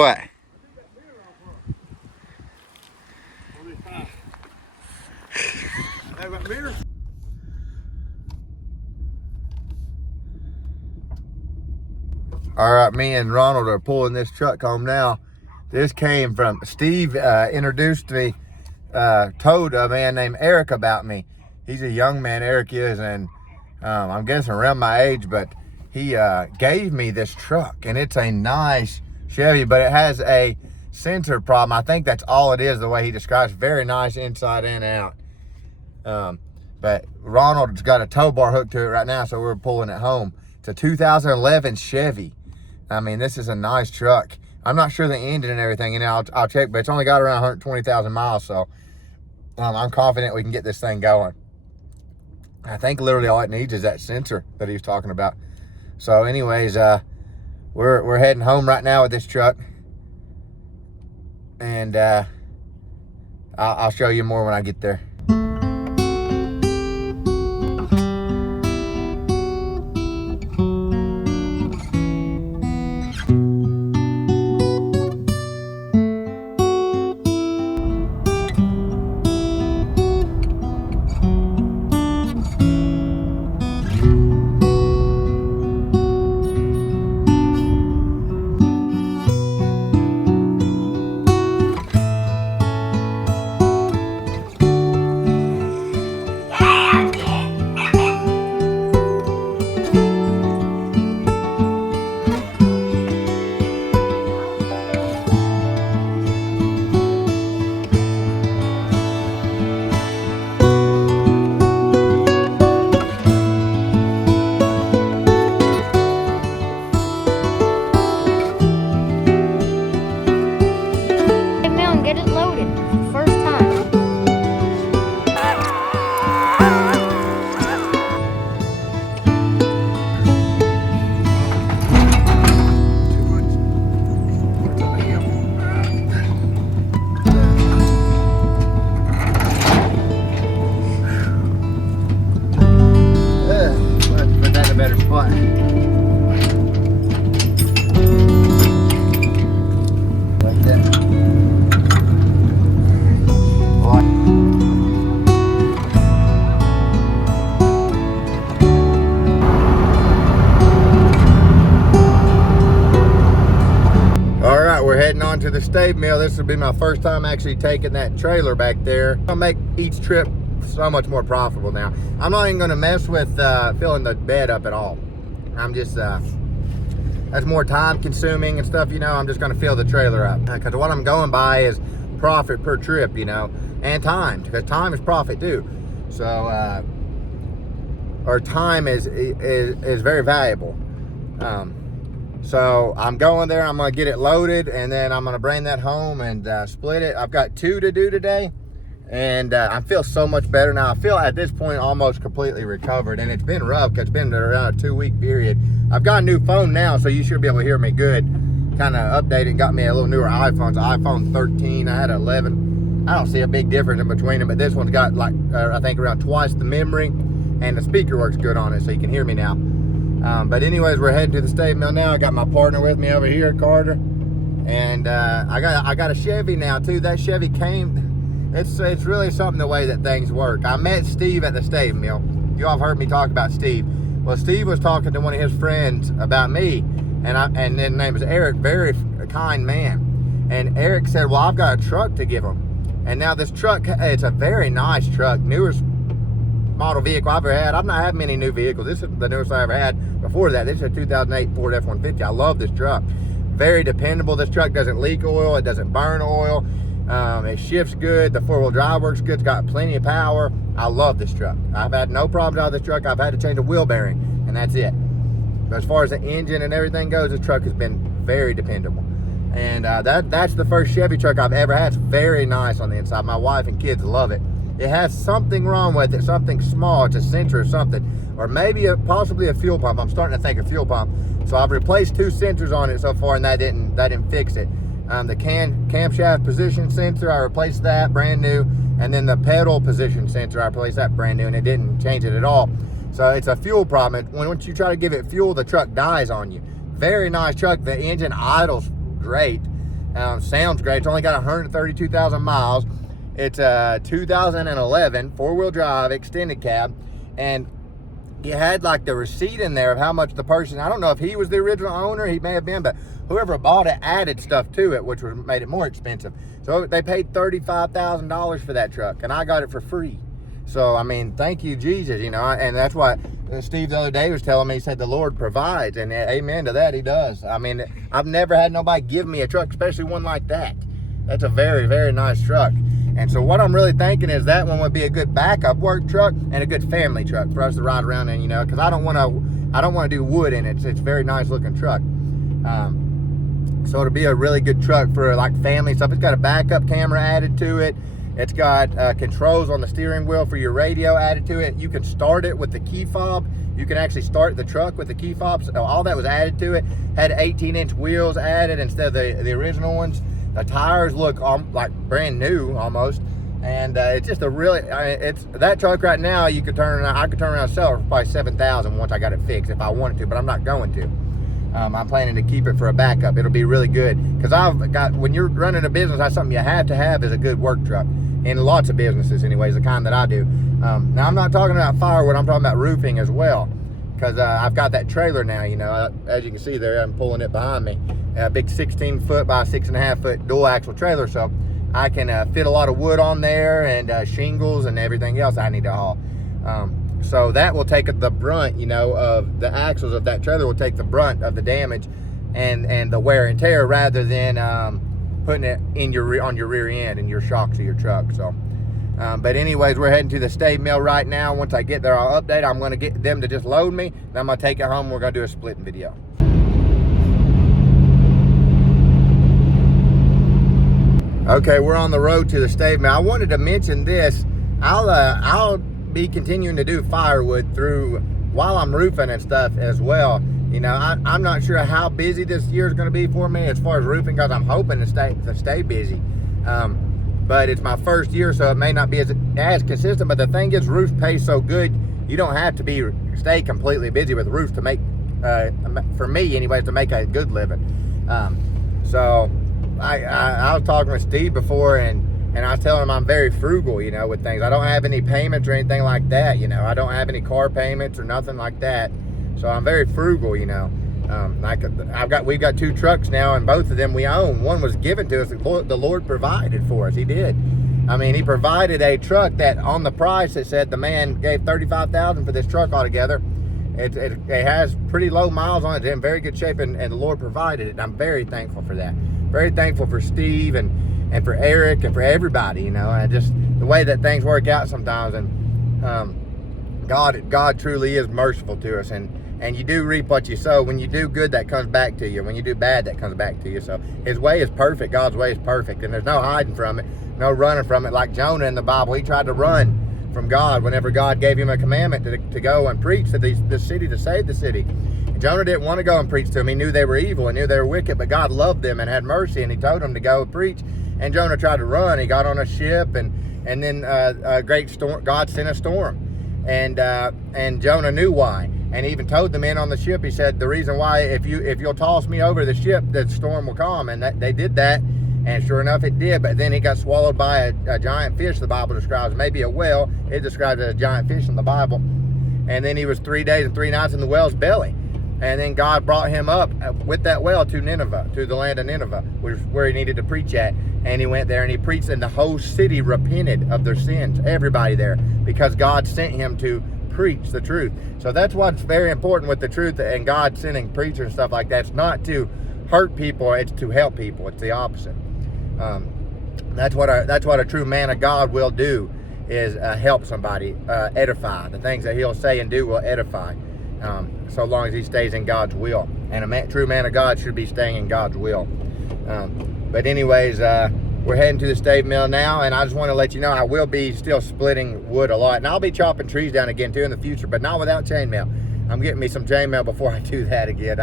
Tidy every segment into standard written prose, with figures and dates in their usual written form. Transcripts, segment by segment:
What? All right, me and Ronald are pulling this truck home now. This came from Steve. Introduced me, told a man named Eric about me. He's a young man, Eric is, and I'm guessing around my age, but he gave me this truck, and it's a nice Chevy, but it has a sensor problem. I think that's all it is, the way he describes. Very nice inside and out. But Ronald's got a tow bar hooked to it right now, so we're pulling it home. It's a 2011 Chevy. I mean, this is a nice truck. I'm not sure the engine and everything, and I'll check, but it's only got around 120,000 miles, so I'm confident we can get this thing going. I think literally all it needs is that sensor that he was talking about. So anyways, we're heading home right now with this truck, and I'll show you more when I get there. Get it loaded. First time. Let's put that in a better spot. Like that. We're heading on to the Stave Mill. This will be my first time actually taking that trailer back there. I'll make each trip so much more profitable now. I'm not even going to mess with filling the bed up at all. I'm just, that's more time consuming and stuff, you know. I'm just going to fill the trailer up. Because what I'm going by is profit per trip, you know, and time. Because time is profit too. So, our time is very valuable. So I'm going there, I'm gonna get it loaded, and then I'm gonna bring that home and split it. I've got 2 to do today, and I feel so much better now. I feel at this point almost completely recovered, and it's been rough because it's been around a 2-week period. I've got a new phone now, so you should be able to hear me good. Kind of updated, got me a little newer iPhone. So iPhone 13, I had 11. I don't see a big difference in between them, but this one's got like, I think around twice the memory, and the speaker works good on it, so you can hear me now. But anyways, we're heading to the Stave Mill now. I got my partner with me over here, Carter, and I got a Chevy now too. That Chevy came. It's really something the way that things work. I met Steve at the Stave Mill. You all have heard me talk about Steve. Well, Steve was talking to one of his friends about me, and then his name was Eric, very kind man. And Eric said, "Well, I've got a truck to give him." And now this truck, it's a very nice truck, newest model vehicle I've ever had. I've not had many new vehicles. This is the newest I ever had. Before that, this is a 2008 Ford F-150. I love this truck. Very dependable. This truck doesn't leak oil. It doesn't burn oil. It shifts good. The 4-wheel drive works good. It's got plenty of power. I love this truck. I've had no problems out of this truck. I've had to change a wheel bearing, and that's it. But as far as the engine and everything goes, this truck has been very dependable. And that's the first Chevy truck I've ever had. It's very nice on the inside. My wife and kids love it. It has something wrong with it, something small. It's a sensor or something, or maybe possibly a fuel pump. I'm starting to think a fuel pump. So I've replaced 2 sensors on it so far, and that didn't fix it. The camshaft position sensor, I replaced that, brand new, and then the pedal position sensor, I replaced that brand new, and it didn't change it at all. So it's a fuel problem. Once you try to give it fuel, the truck dies on you. Very nice truck. The engine idles great. Sounds great. It's only got 132,000 miles. It's a 2011 four-wheel drive extended cab, and you had like the receipt in there of how much the person, I don't know if he was the original owner, he may have been, but whoever bought it added stuff to it, which made it more expensive. So they paid $35,000 for that truck, and I got it for free. So, I mean, thank you, Jesus, you know, and that's why Steve the other day was telling me, he said the Lord provides, and amen to that, he does. I mean, I've never had nobody give me a truck, especially one like that. That's a very, very nice truck. And so what I'm really thinking is that one would be a good backup work truck and a good family truck for us to ride around in, you know, because I don't want to do wood in it. It's a very nice looking truck. So it'll be a really good truck for like family stuff. It's got a backup camera added to it. It's got controls on the steering wheel for your radio added to it. You can start it with the key fob. You can actually start the truck with the key fobs. All that was added to it. Had 18-inch wheels added instead of the original ones. The tires look like brand new almost, and it's just a really, it's that truck right now. I could turn around and sell it for probably $7,000 once I got it fixed if I wanted to, but I'm not going to. I'm planning to keep it for a backup. It'll be really good because when you're running a business, that's something you have to have is a good work truck. In lots of businesses, anyways, the kind that I do. Now I'm not talking about firewood. I'm talking about roofing as well, because I've got that trailer now. You know, as you can see there, I'm pulling it behind me. A big 16-foot by 6.5-foot dual axle trailer, so I can fit a lot of wood on there and shingles and everything else I need to haul. So that will take the brunt, you know, of the axles of that trailer will take the brunt of the damage and the wear and tear, rather than putting it in on your rear end and your shocks of your truck. So, but anyways, we're heading to the Stave Mill right now. Once I get there, I'll update. I'm going to get them to just load me. Then I'm going to take it home. We're going to do a splitting video. Okay, we're on the road to the Stave Mill. I wanted to mention this. I'll be continuing to do firewood while I'm roofing and stuff as well. You know, I'm not sure how busy this year is going to be for me as far as roofing, because I'm hoping to stay busy. But it's my first year, so it may not be as consistent. But the thing is, roofs pay so good, you don't have to stay completely busy with roofs to make, for me anyways, to make a good living. So I was talking with Steve before, and I was telling him I'm very frugal, you know, with things. I don't have any payments or anything like that, you know. I don't have any car payments or nothing like that. So I'm very frugal, you know. We've got 2 trucks now, and both of them we own. One was given to us. The Lord provided for us. He did. I mean, he provided a truck that on the price it said the man gave $35,000 for this truck altogether. It has pretty low miles on it. It's in very good shape, and the Lord provided it. And I'm very thankful for that. Very thankful for Steve and for Eric and for everybody, you know, and just the way that things work out sometimes. And God truly is merciful to us, and you do reap what you sow. When you do good, that comes back to you. When you do bad, that comes back to you. So his way is perfect. God's way is perfect, and there's no hiding from it, no running from it. Like Jonah in the Bible, he tried to run from God whenever God gave him a commandment to go and preach to this city, to save the city. And Jonah didn't want to go and preach to them. He knew they were evil and knew they were wicked, but God loved them and had mercy, and he told them to go and preach. And Jonah tried to run. He got on a ship, and then a great storm. God sent a storm, and Jonah knew why. And he even told the men on the ship, he said, the reason why, if you'll toss me over the ship, the storm will calm. And they did that, and sure enough, it did. But then he got swallowed by a giant fish, the Bible describes. Maybe a whale. It describes it as a giant fish in the Bible. And then he was 3 days and 3 nights in the whale's belly. And then God brought him up with that whale to Nineveh, to the land of Nineveh, which is where he needed to preach at. And he went there and he preached, and the whole city repented of their sins, everybody there, because God sent him to preach the truth. So that's what's very important with the truth, and God sending preachers and stuff like that. It's not to hurt people, it's to help people. It's the opposite. That's what a true man of God will do, is help somebody, edify. The things that he'll say and do will edify, so long as he stays in God's will. And a true man of God should be staying in God's will. But anyways, we're heading to the Stave Mill now, and I just want to let you know I will be still splitting wood a lot, and I'll be chopping trees down again too in the future, but not without chainmail. I'm getting me some chainmail before I do that again.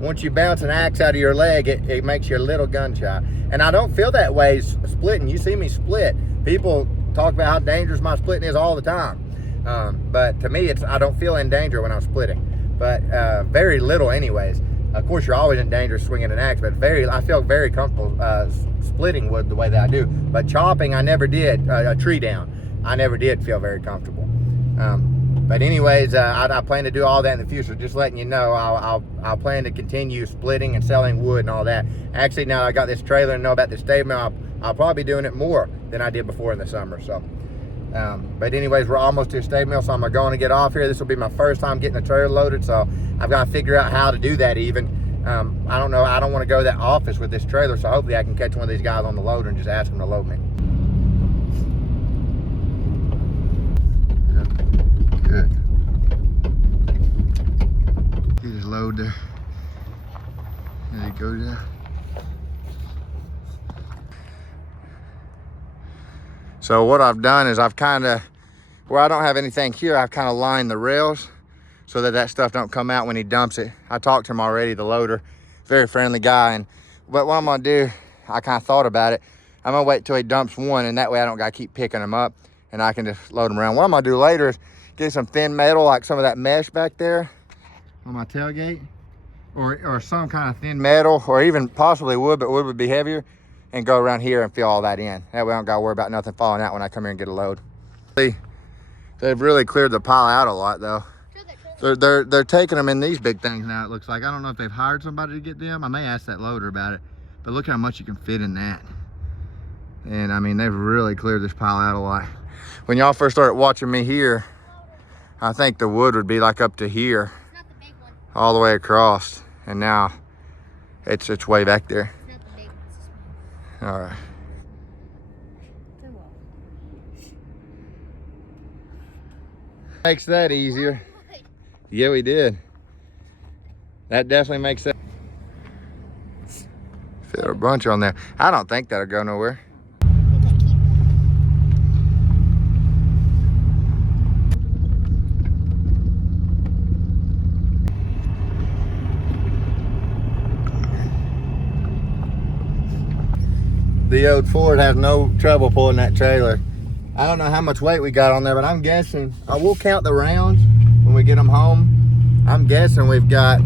Once you bounce an axe out of your leg, it makes you a little gun shy, and I don't feel that way splitting. You see me split. People talk about how dangerous my splitting is all the time, but to me, I don't feel in danger when I'm splitting, but very little anyways. Of course, you're always in danger of swinging an axe, but I feel very comfortable splitting wood the way that I do. But chopping, I never did. A tree down, I never did feel very comfortable. But anyways, I plan to do all that in the future. Just letting you know, I'll plan to continue splitting and selling wood and all that. Actually, now I got this trailer and know about this Stave Mill, I'll probably be doing it more than I did before in the summer. So, but anyways, we're almost to a Stave Mill, so I'm going to get off here. This will be my first time getting a trailer loaded, so I've got to figure out how to do that even. I don't know. I don't want to go to that office with this trailer, so hopefully I can catch one of these guys on the loader and just ask them to load me. Good. Get his load there. There he goes there. So what I've done is I've kind of, where I don't have anything here, I've kind of lined the rails so that stuff don't come out when he dumps it. I talked to him already, the loader, very friendly guy. But what I'm gonna do, I kind of thought about it. I'm gonna wait till he dumps one, and that way I don't gotta keep picking them up, and I can just load them around. What I'm gonna do later is get some thin metal, like some of that mesh back there on my tailgate, or some kind of thin metal, or even possibly wood, but wood would be heavier, and go around here and fill all that in. That way I don't gotta worry about nothing falling out when I come here and get a load. They've really cleared the pile out a lot though. They're taking them in these big things now, it looks like. I don't know if they've hired somebody to get them. I may ask that loader about it, but look how much you can fit in that. And I mean, they've really cleared this pile out a lot. When y'all first started watching me here, I think the wood would be like up to here, Not the big one. all the way across, and now it's way back there. Not the big one. It's the small All right. one. Makes that easier. Yeah, we did. That definitely makes that. Fit a bunch on there. I don't think that'll go nowhere. The old Ford has no trouble pulling that trailer. I don't know how much weight we got on there, but I'm guessing, I will count the rounds when we get them home. I'm guessing we've got,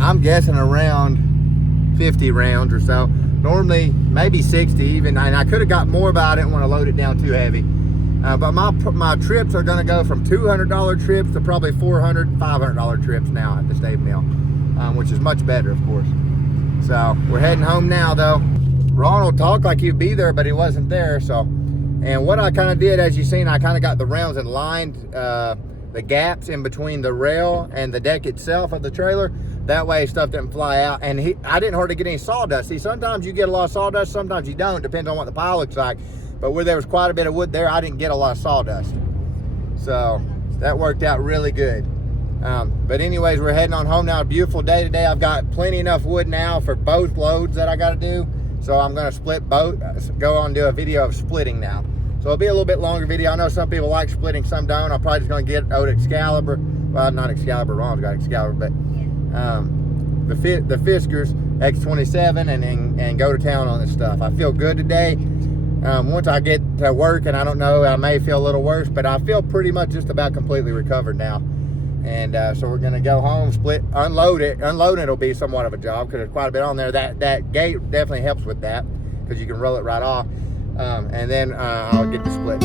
around 50 rounds or so. Normally, maybe 60 even, and I could have got more, but I didn't want to load it down too heavy. But my trips are gonna go from $200 trips to probably $400, $500 trips now at the Stave Mill, which is much better, of course. So we're heading home now though. Ronald talked like he'd be there, but he wasn't there. So, and what I kind of did, as you've seen, I kind of got the rounds and lined the gaps in between the rail and the deck itself of the trailer. That way stuff didn't fly out. And I didn't hardly get any sawdust. See, sometimes you get a lot of sawdust, sometimes you don't. Depends on what the pile looks like. But where there was quite a bit of wood there, I didn't get a lot of sawdust. So that worked out really good. But anyways, we're heading on home now. A beautiful day today. I've got plenty enough wood now for both loads that I got to do. So I'm going to split both, go on and do a video of splitting now. So it'll be a little bit longer video. I know some people like splitting, some don't. I'm probably just going to get out Excalibur. Well, not Excalibur, Ron's got Excalibur, but the Fiskars X27 and go to town on this stuff. I feel good today. Once I get to work, and I don't know, I may feel a little worse, but I feel pretty much just about completely recovered now. And so we're gonna go home, split, unload it. Unloading it'll be somewhat of a job because there's quite a bit on there. That gate definitely helps with that because you can roll it right off. And then I'll get the split.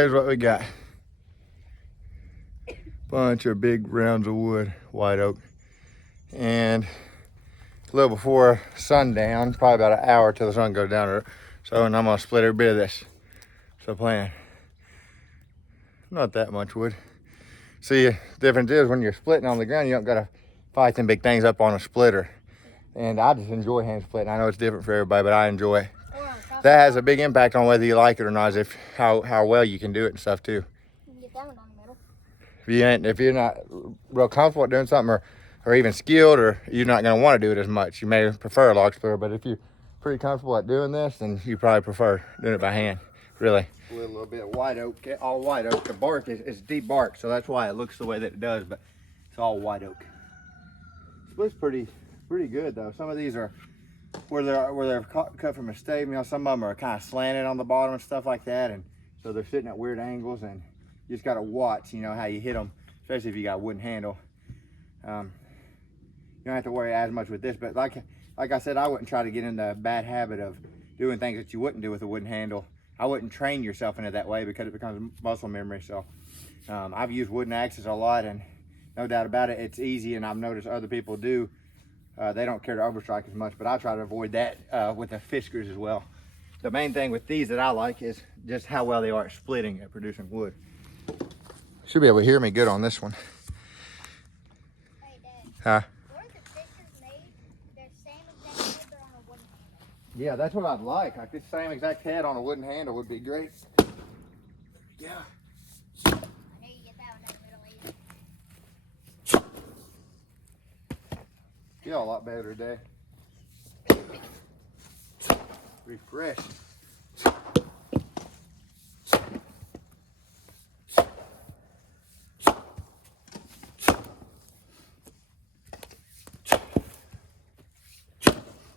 there's what we got. Bunch of big rounds of wood, white oak. And a little before sundown, probably about an hour till the sun goes down. So, and I'm gonna split every bit of this. So plan. Not that much wood. See, the difference is when you're splitting on the ground, you don't gotta fight them big things up on a splitter. And I just enjoy hand splitting. I know it's different for everybody, but I enjoy it. That has a big impact on whether you like it or not, is if how well you can do it and stuff too. You can get that one on the middle. If you're not real comfortable doing something or even skilled, or you're not going to want to do it as much, you may prefer a log splitter. But if you're pretty comfortable at doing this, then you probably prefer doing it by hand, really. A little bit of white oak, all white oak. The bark is deep bark, so that's why it looks the way that it does, but it's all white oak. Split's pretty good though. Some of these are where they're cut from a stave mill. Some of them are kind of slanted on the bottom and stuff like that, and so they're sitting at weird angles, and you just got to watch, you know, how you hit them, especially if you got a wooden handle. You don't have to worry as much with this, but like I said, I wouldn't try to get in the bad habit of doing things that you wouldn't do with a wooden handle. I wouldn't train yourself in it that way, because it becomes muscle memory. So I've used wooden axes a lot, and no doubt about it, it's easy, and I've noticed other people do. They don't care to overstrike as much, but I try to avoid that with the fiskers as well. The main thing with these that I like is just how well they are at splitting, at producing wood. Should be able to hear me good on this one. Hey, Dad. Huh? What are the fiskers made? They're the same exact head, but on a wooden handle. Yeah, that's what I'd like. Like this same exact head on a wooden handle would be great. Yeah. I know you get that one in the middle either. Feel a lot better today. Refreshed.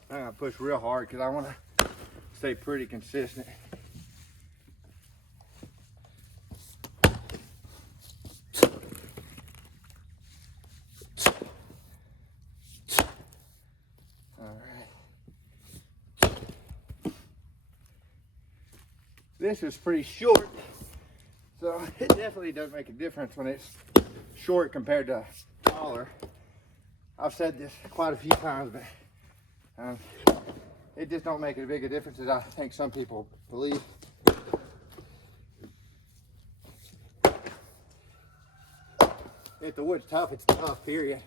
I'm gonna push real hard because I want to stay pretty consistent. This is pretty short, so it definitely does make a difference when it's short compared to taller. I've said this quite a few times, but it just don't make as big a difference as I think some people believe. If the wood's tough, it's tough, period.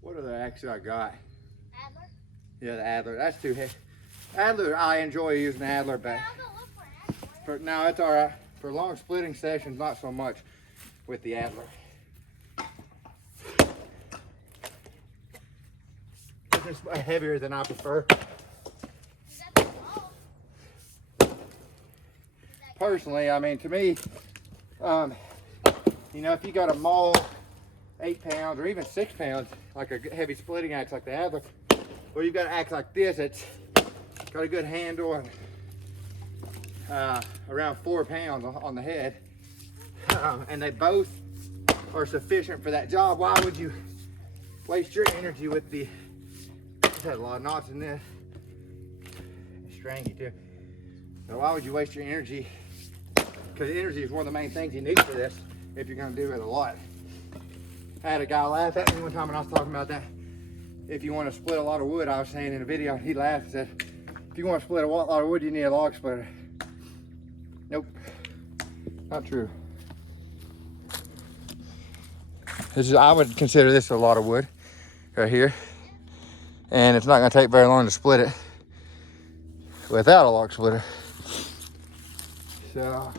What other axe I got? Adler? Yeah, the Adler. That's too heavy. Adler, I enjoy using the Adler, but Yeah, I'll go look for an Adler. no, it's all right. For long splitting sessions, not so much with the Adler. It's just heavier than I prefer. Is that too small? Personally, I mean, to me, you know, if you got a maul 8 pounds or even 6 pounds, like a heavy splitting axe like the Adler, or you've got an axe like this, it's got a good handle and around 4 pounds on the head, and they both are sufficient for that job. Why would you waste your energy with the, it's had a lot of knots in this, it's stringy too, so why would you waste your energy, because energy is one of the main things you need for this if you're going to do it a lot. I had a guy laugh at me one time when I was talking about that. If you want to split a lot of wood, I was saying in a video, he laughed and said, if you want to split a lot of wood, you need a log splitter. Nope, not true. I would consider this a lot of wood right here. And it's not going to take very long to split it without a log splitter. So,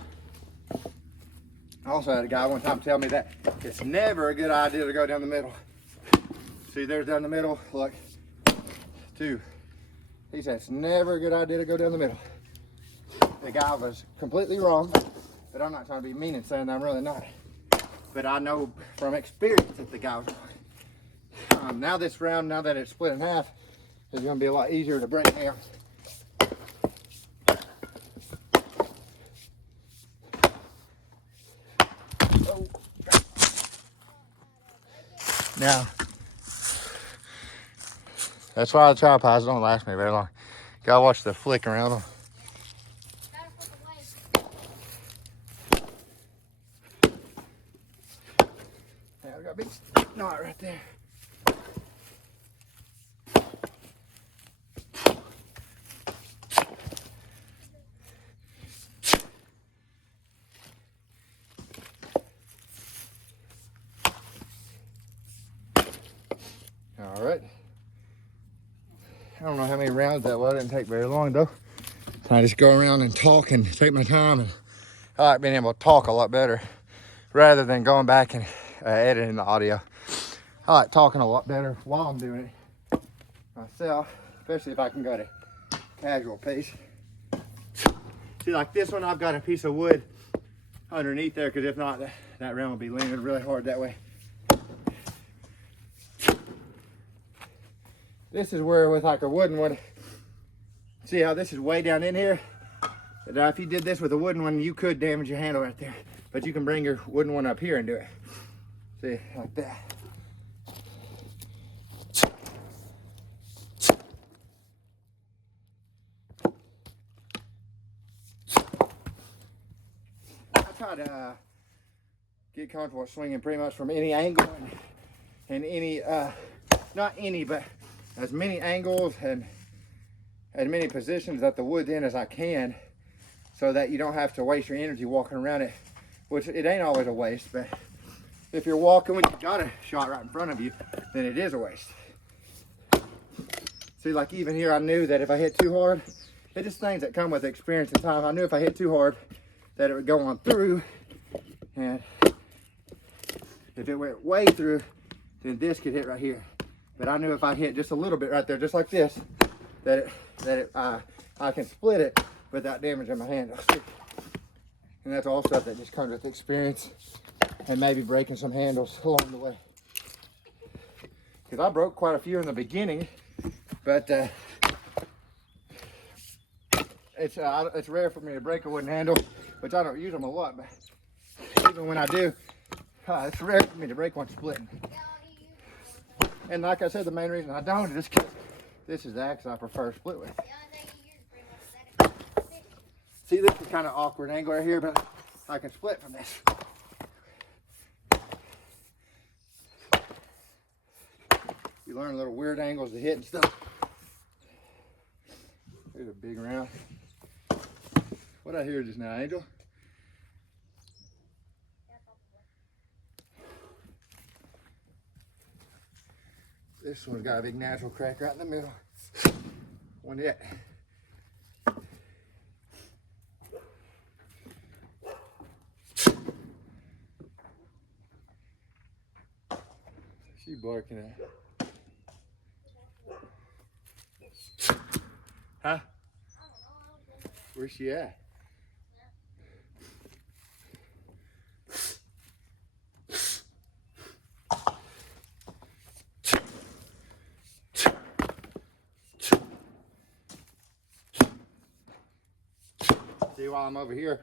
I also had a guy one time tell me that it's never a good idea to go down the middle. See, there's down the middle, look, 2. He said it's never a good idea to go down the middle. The guy was completely wrong, but I'm not trying to be mean and saying that I'm really not. But I know from experience that the guy was wrong. Now this round, now that it's split in half, is gonna be a lot easier to break down. Now, that's why the tripods don't last me very long. Gotta watch the flick around them. Yeah, we got a big knot right there. All right. I don't know how many rounds that was. It didn't take very long though. I just go around and talk and take my time, and I like being able to talk a lot better rather than going back and editing the audio. I like talking a lot better while I'm doing it myself, especially if I can go to casual pace. See, like this one, I've got a piece of wood underneath there, because if not, that round will be leaning really hard that way. This is where with like a wooden one, see how this is way down in here? Now, if you did this with a wooden one, you could damage your handle right there, but you can bring your wooden one up here and do it. See, like that. I try to get comfortable swinging pretty much from any angle and any, not any, but as many angles and as many positions that the wood's in as I can, so that you don't have to waste your energy walking around it, which it ain't always a waste, but if you're walking when you got a shot right in front of you, then it is a waste. See, like even here, I knew that if I hit too hard, it's just things that come with experience and time. I knew if I hit too hard that it would go on through, and if it went way through, then this could hit right here. But I knew if I hit just a little bit right there, just like this, that I can split it without damaging my handle. And that's all stuff that just comes with experience and maybe breaking some handles along the way. Because I broke quite a few in the beginning, but it's rare for me to break a wooden handle, which I don't use them a lot, but even when I do, it's rare for me to break one splitting. And like I said, the main reason I don't is because this is the axe I prefer to split with. See, this is kind of awkward angle right here, but I can split from this. You learn little weird angles to hit and stuff. Here's a big round. What I hear just now, Angel? This one's got a big natural crack right in the middle. One yet. She barking at. Huh? Where's she at? See, while I'm over here,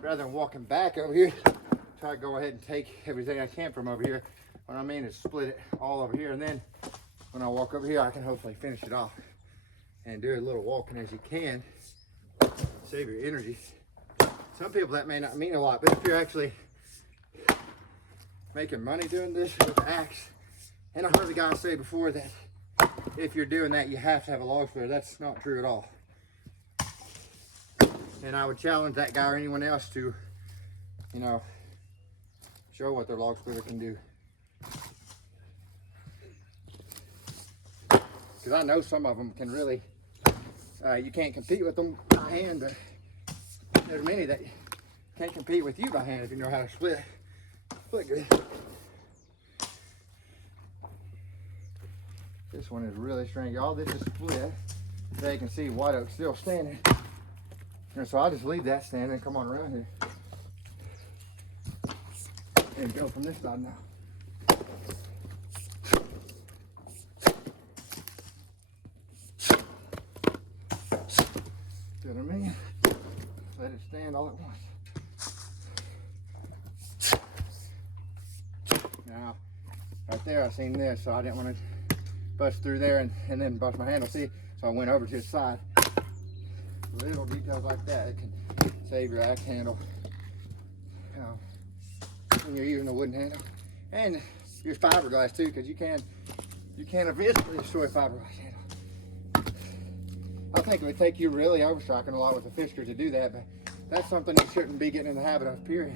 rather than walking back over here, try to go ahead and take everything I can from over here. What I mean is split it all over here, and then when I walk over here, I can hopefully finish it off and do a little walking as you can. Save your energy. Some people that may not mean a lot, but if you're actually making money doing this with the axe, and I heard the guy say before that if you're doing that, you have to have a log splitter. That's not true at all. And I would challenge that guy or anyone else to, you know, show what their log splitter can do. Because I know some of them can really, you can't compete with them by hand, but there's many that can't compete with you by hand if you know how to split good. This one is really stringy. All this is split. There you can see white oak still standing. And so I'll just leave that standing and come on around here and go from this side now. See what I mean? Let it stand all at once. Now, right there, I seen this, so I didn't want to bust through there and then bust my handle. See, so I went over to the side. Little details like that can save your axe handle when you're using a wooden handle, and your fiberglass too, because you can eventually destroy a fiberglass handle. I think it would take you really overstriking a lot with a Fisker to do that, but that's something you shouldn't be getting in the habit of, period.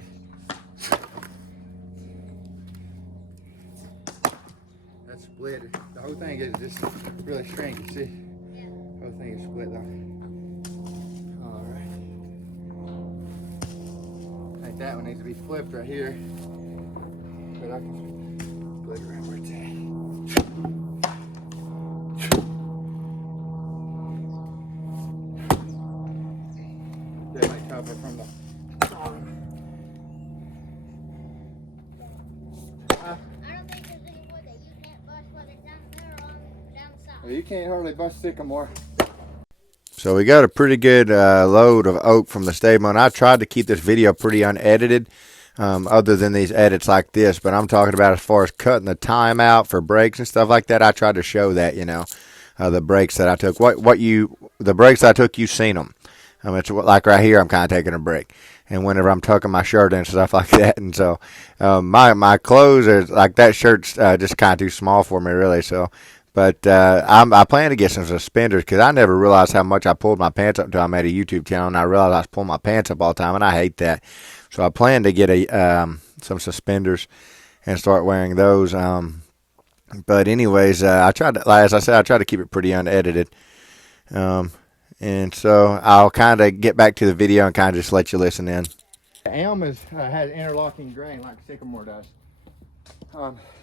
That split, the whole thing is just really strange, you see? Yeah. The whole thing is split though. Alright. I think that one needs to be flipped right here. But I can split it right where it's at. Definitely cover from the bottom. I don't think there's any wood that you can't bust, whether it's down the middle or down the side. Well, you can't hardly bust sycamore. So we got a pretty good load of oak from the Stave Mill. I tried to keep this video pretty unedited, other than these edits like this. But I'm talking about as far as cutting the time out for breaks and stuff like that. I tried to show that, you know, the breaks that I took. The breaks I took, you've seen them. It's like right here, I'm kind of taking a break. And whenever I'm tucking my shirt in and stuff like that. And so my clothes are like that shirt's just kind of too small for me, really. So. But I plan to get some suspenders because I never realized how much I pulled my pants up until I made a YouTube channel, and I realized I was pulling my pants up all the time, and I hate that. So I plan to get some suspenders and start wearing those. But anyways, as I said, I try to keep it pretty unedited. And so I'll kind of get back to the video and kind of just let you listen in. The elm has interlocking grain like sycamore does.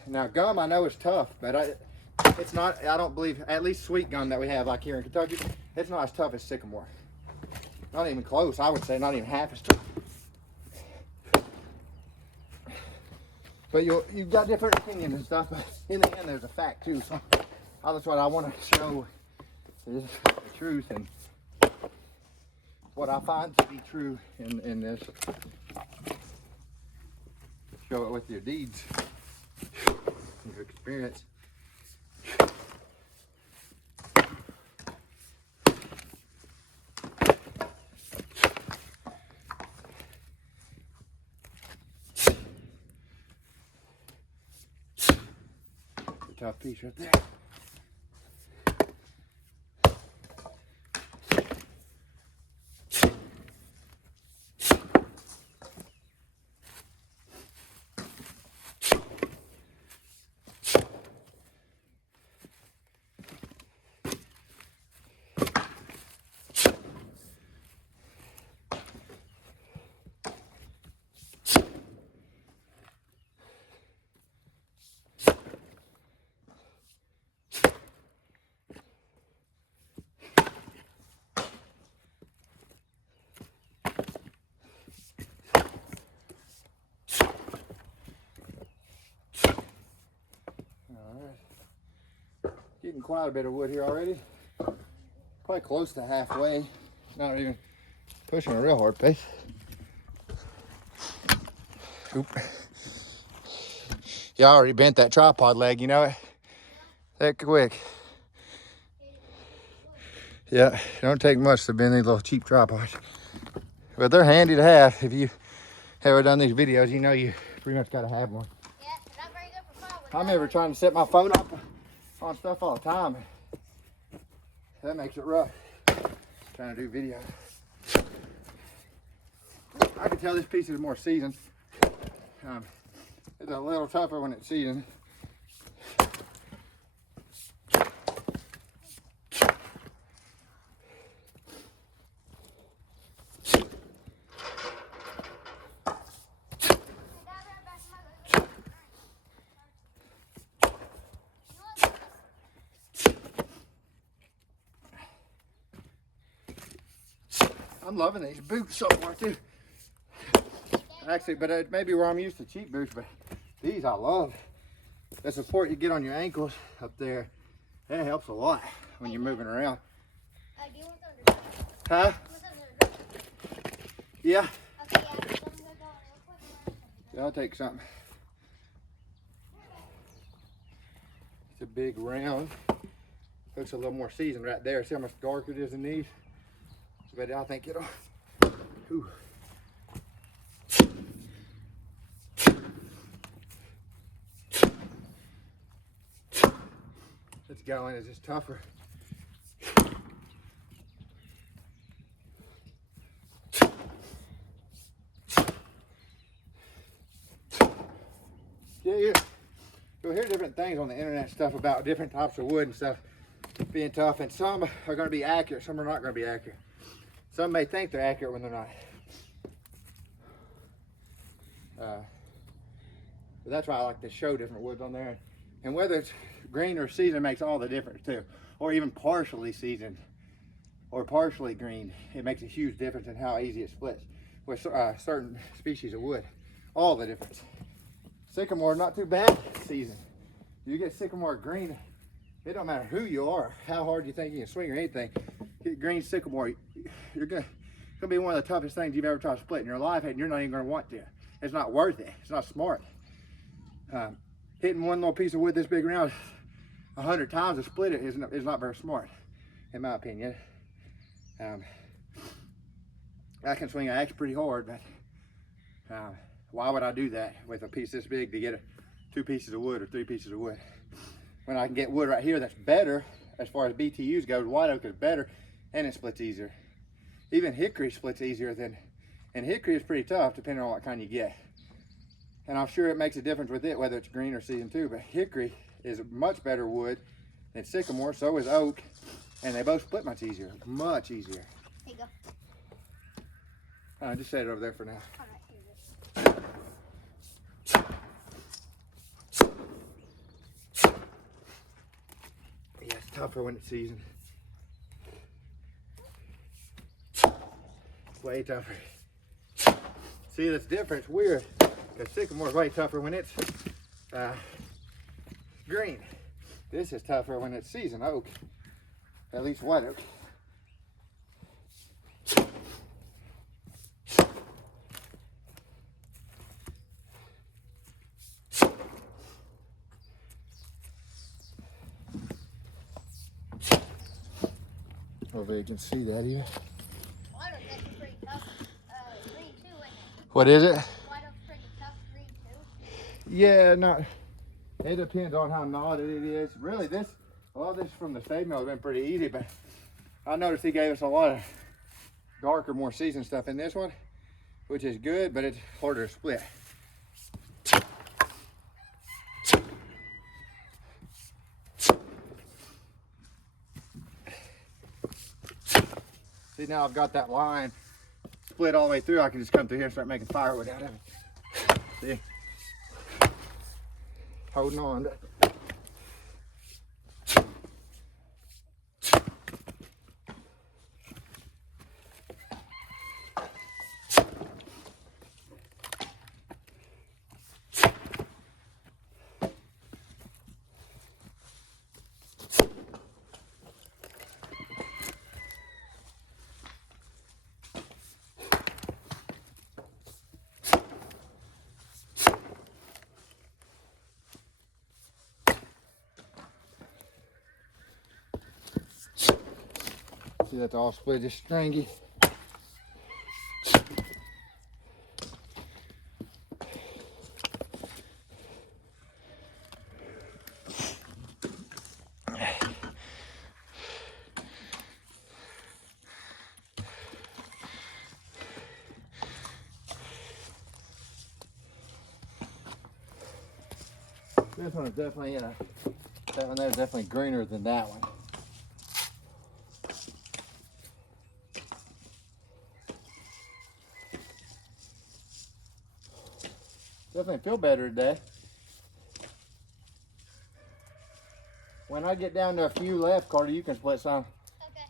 Now gum I know is tough, but it's not, I don't believe, at least sweet gum that we have like here in Kentucky, it's not as tough as sycamore. Not even close, I would say, not even half as tough. But you've got different opinions and stuff, but in the end there's a fact too. So that's what I want to show is the truth and what I find to be true in this. Show it with your deeds, your experience. Tough piece right there. Getting quite a bit of wood here already. Probably close to halfway. Not even pushing a real hard pace. Oop. Yeah, I already bent that tripod leg, you know it? That quick. Yeah, don't take much to bend these little cheap tripods. But they're handy to have. If you ever done these videos, you know you pretty much gotta have one. Yeah, not very good for firewood. I'm ever trying to set my phone up on stuff all the time. That makes it rough. Trying to do video. I can tell this piece is more seasoned. It's a little tougher when it's seasoned. I'm loving these boots so far too. Actually, but it may be where I'm used to cheap boots, but these I love. The support you get on your ankles up there, that helps a lot when you're moving around. Do you want them to Huh? Yeah. Okay, yeah, let me go real quick. Yeah, I'll take something. It's a big round. Looks a little more seasoned right there. See how much darker it is in these? But I think it'll. Ooh. This going is just tougher. Yeah. You'll hear different things on the internet stuff about different types of wood and stuff being tough, and some are going to be accurate, some are not going to be accurate. Some may think they're accurate when they're not. But that's why I like to show different woods on there. And whether it's green or seasoned makes all the difference too. Or even partially seasoned or partially green. It makes a huge difference in how easy it splits with certain species of wood. All the difference. Sycamore, not too bad seasoned. You get sycamore green, it don't matter who you are, how hard you think you can swing or anything. Get green sycamore, you're gonna be one of the toughest things you've ever tried to split in your life, and you're not even gonna want to. It's not worth it. It's not smart. Hitting one little piece of wood this big around 100 times to split it is not very smart, in my opinion. I can swing an axe pretty hard, but why would I do that with a piece this big to get 2 pieces of wood or 3 pieces of wood? When I can get wood right here that's better, as far as BTUs goes, white oak is better, and it splits easier. Even hickory splits easier and hickory is pretty tough depending on what kind you get. And I'm sure it makes a difference with it, whether it's green or seasoned too, but hickory is a much better wood than sycamore, so is oak, and they both split much easier, much easier. Here you go. Just set it over there for now. All right, Yeah, it's tougher when it's seasoned. Way tougher. See, this difference weird, because sycamore is way tougher when it's green. This is tougher when it's seasoned oak, at least white oak. Hopefully you can see that even. White oak is pretty tough. Green too, isn't it? What is it? White oak's pretty tough. Green too. Yeah, it depends on how knotted it is. Really, a lot of this from the Stave Mill has been pretty easy, but I noticed he gave us a lot of darker, more seasoned stuff in this one, which is good, but it's harder to split. See, now I've got that line split all the way through. I can just come through here and start making firewood out of it. See? Holding on. See, that's all split, just stringy. This one is definitely, that one there is definitely greener than that one. Definitely feel better today. When I get down to a few left, Carter, you can split some. Okay.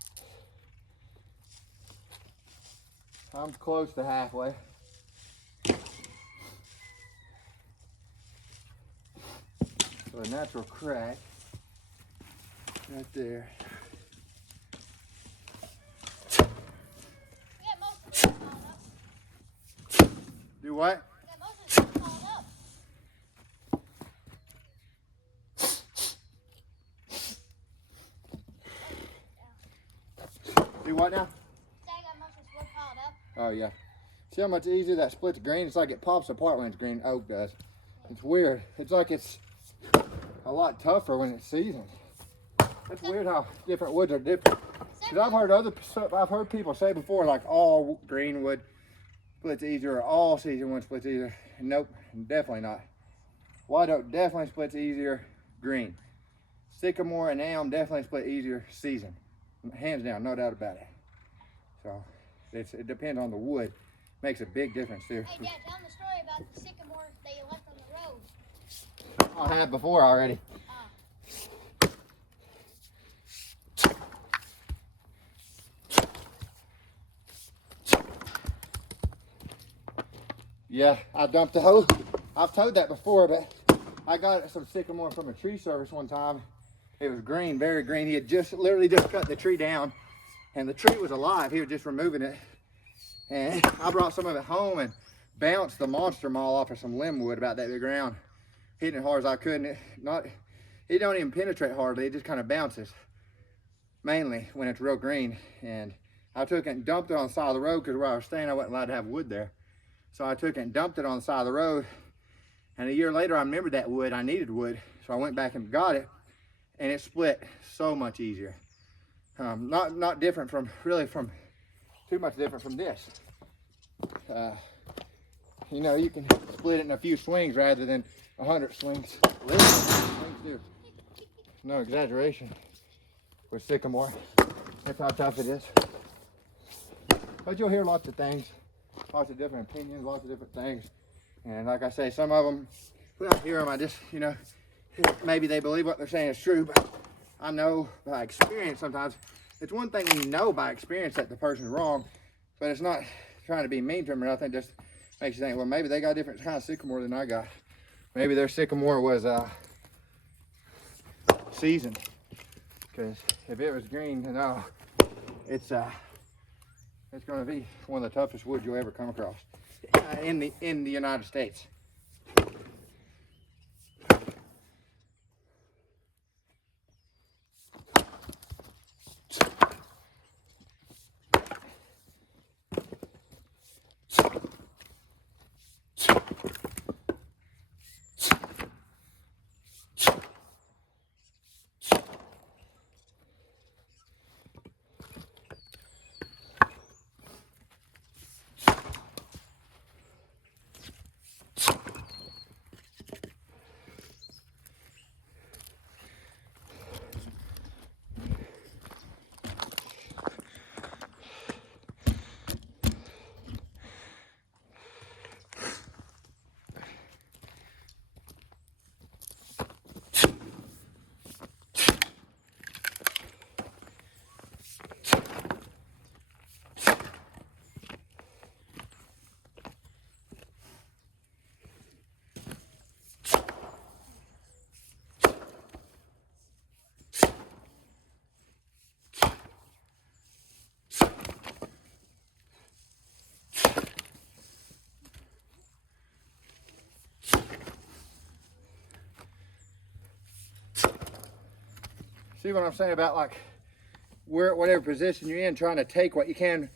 I'm close to halfway. So a natural crack right there. Yeah, most of them called up. Do what? Yeah, most of them called up. Do what now? Say I got most of this wood piled up. Oh yeah. See how much easier that splits green? It's like it pops apart when it's green. Oak does. It's weird. It's like it's a lot tougher when it's seasoned. That's weird how different woods are different. Because I've heard people say before, like all green wood splits easier, or all seasoned wood splits easier. Nope, definitely not. White oak definitely splits easier green. Sycamore and elm definitely split easier seasoned. Hands down, no doubt about it. So it depends on the wood. Makes a big difference too. Hey Dad, tell them the story about the sycamore that you left on the road. I had before already. Yeah, I dumped the hoe. I've towed that before, but I got some sycamore from a tree service one time. It was green, very green. He had literally just cut the tree down, and the tree was alive. He was just removing it. And I brought some of it home and bounced the monster maul off of some limb wood about that big round, hitting it hard as I could. And it don't even penetrate hardly. It just kind of bounces, mainly when it's real green. And I took it and dumped it on the side of the road because where I was staying, I wasn't allowed to have wood there. So I took it and dumped it on the side of the road. And a year later, I remembered that wood. I needed wood. So I went back and got it, and it split so much easier. Not different from, really from, too much different from this. You know, you can split it in a few swings rather than 100 swings. No exaggeration with sycamore. That's how tough it is. But you'll hear lots of things. Lots of different opinions, lots of different things. And like I say, some of them, when I hear them, I just, you know, maybe they believe what they're saying is true, but I know by experience sometimes. It's one thing when you know by experience that the person's wrong, but it's not trying to be mean to them or nothing. Just makes you think, well, maybe they got a different kind of sycamore than I got. Maybe their sycamore was seasoned. Because if it was green, no, it's going to be one of the toughest woods you'll ever come across in the United States. See what I'm saying about like whatever position you're in, trying to take what you can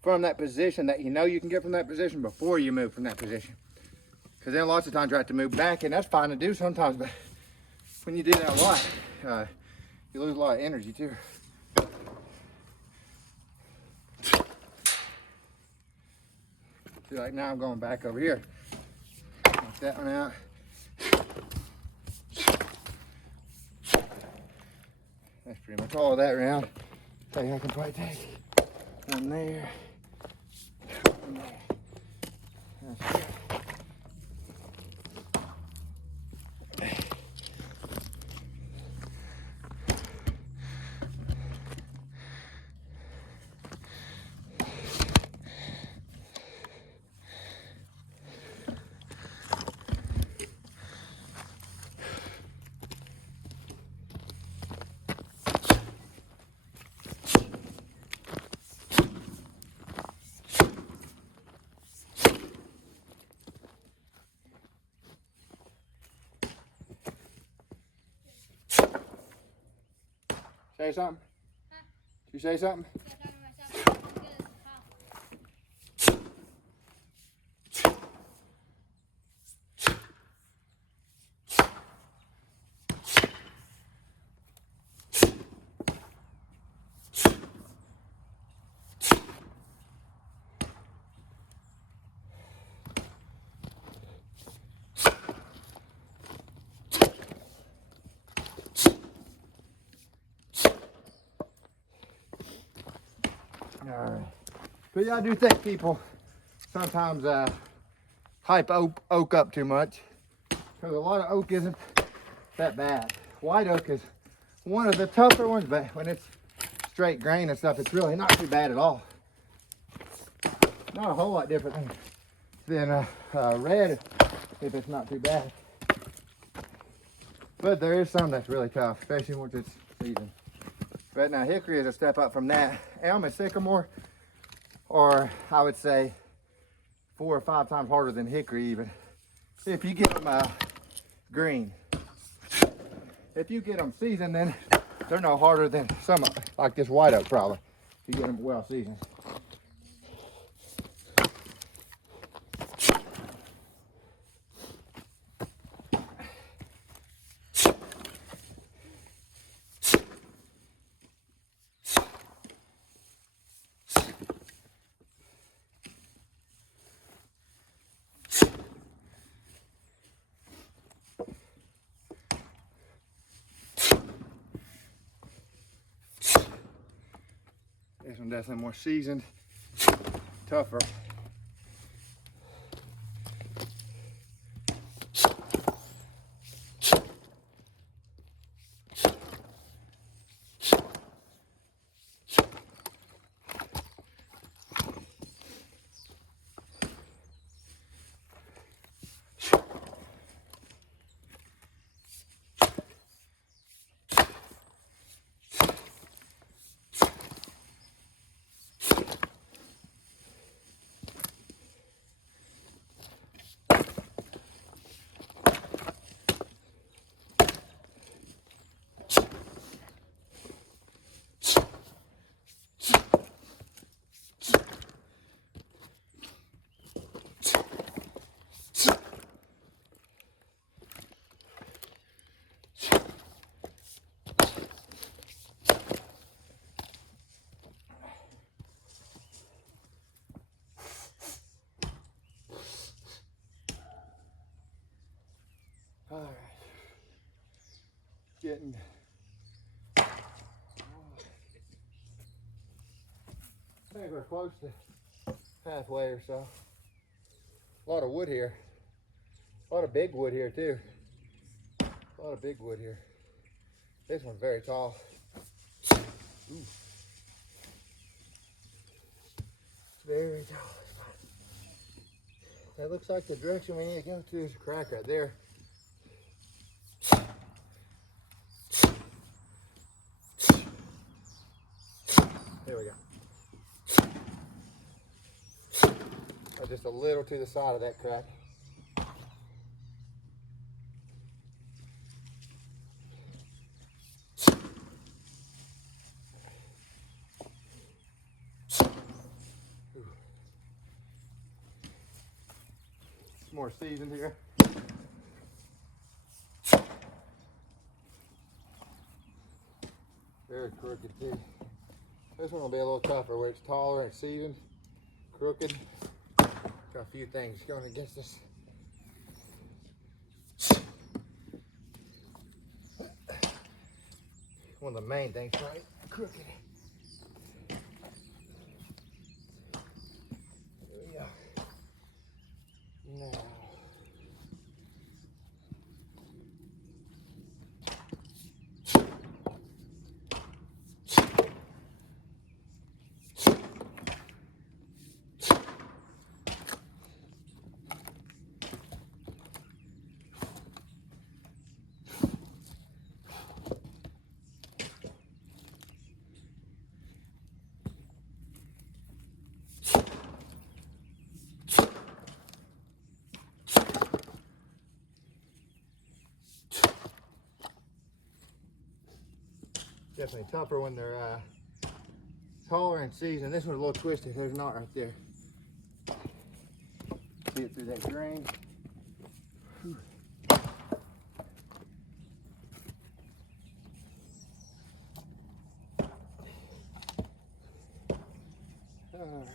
from that position that you know you can get from that position before you move from that position. Because then lots of times you have to move back, and that's fine to do sometimes, but when you do that a lot, you lose a lot of energy too. See, like now I'm going back over here. Knock that one out. That's pretty much all of that round. I think I can probably take one there, one there. That's good. Say something? Huh? Did you say something? Yeah, All right. But yeah, I do think people sometimes hype oak up too much, because a lot of oak isn't that bad. White oak is one of the tougher ones, but when it's straight grain and stuff, it's really not too bad at all. Not a whole lot different than red if it's not too bad. But there is some that's really tough, especially once it's seasoned. But now hickory is a step up from that. Elm and sycamore, or I would say 4 or 5 times harder than hickory even, if you get them green. If you get them seasoned, then they're no harder than some like this white oak probably, if you get them well seasoned. This one definitely more seasoned, tougher. All right, getting I think we're close to halfway or so. A lot of wood here. A lot of big wood here too. A lot of big wood here. This one's very tall. Ooh. It's very tall. That looks like the direction we need to go to is a crack right there. There we go. Just a little to the side of that crack. More seasoned here. Very crooked too. This one will be a little tougher where it's taller and seasoned, crooked. Got a few things going against us. One of the main things, right? Crooked. There we go. Now. Definitely tougher when they're taller and seasoned. This one's a little twisted. There's a knot right there. See it through that grain. Whew. All right.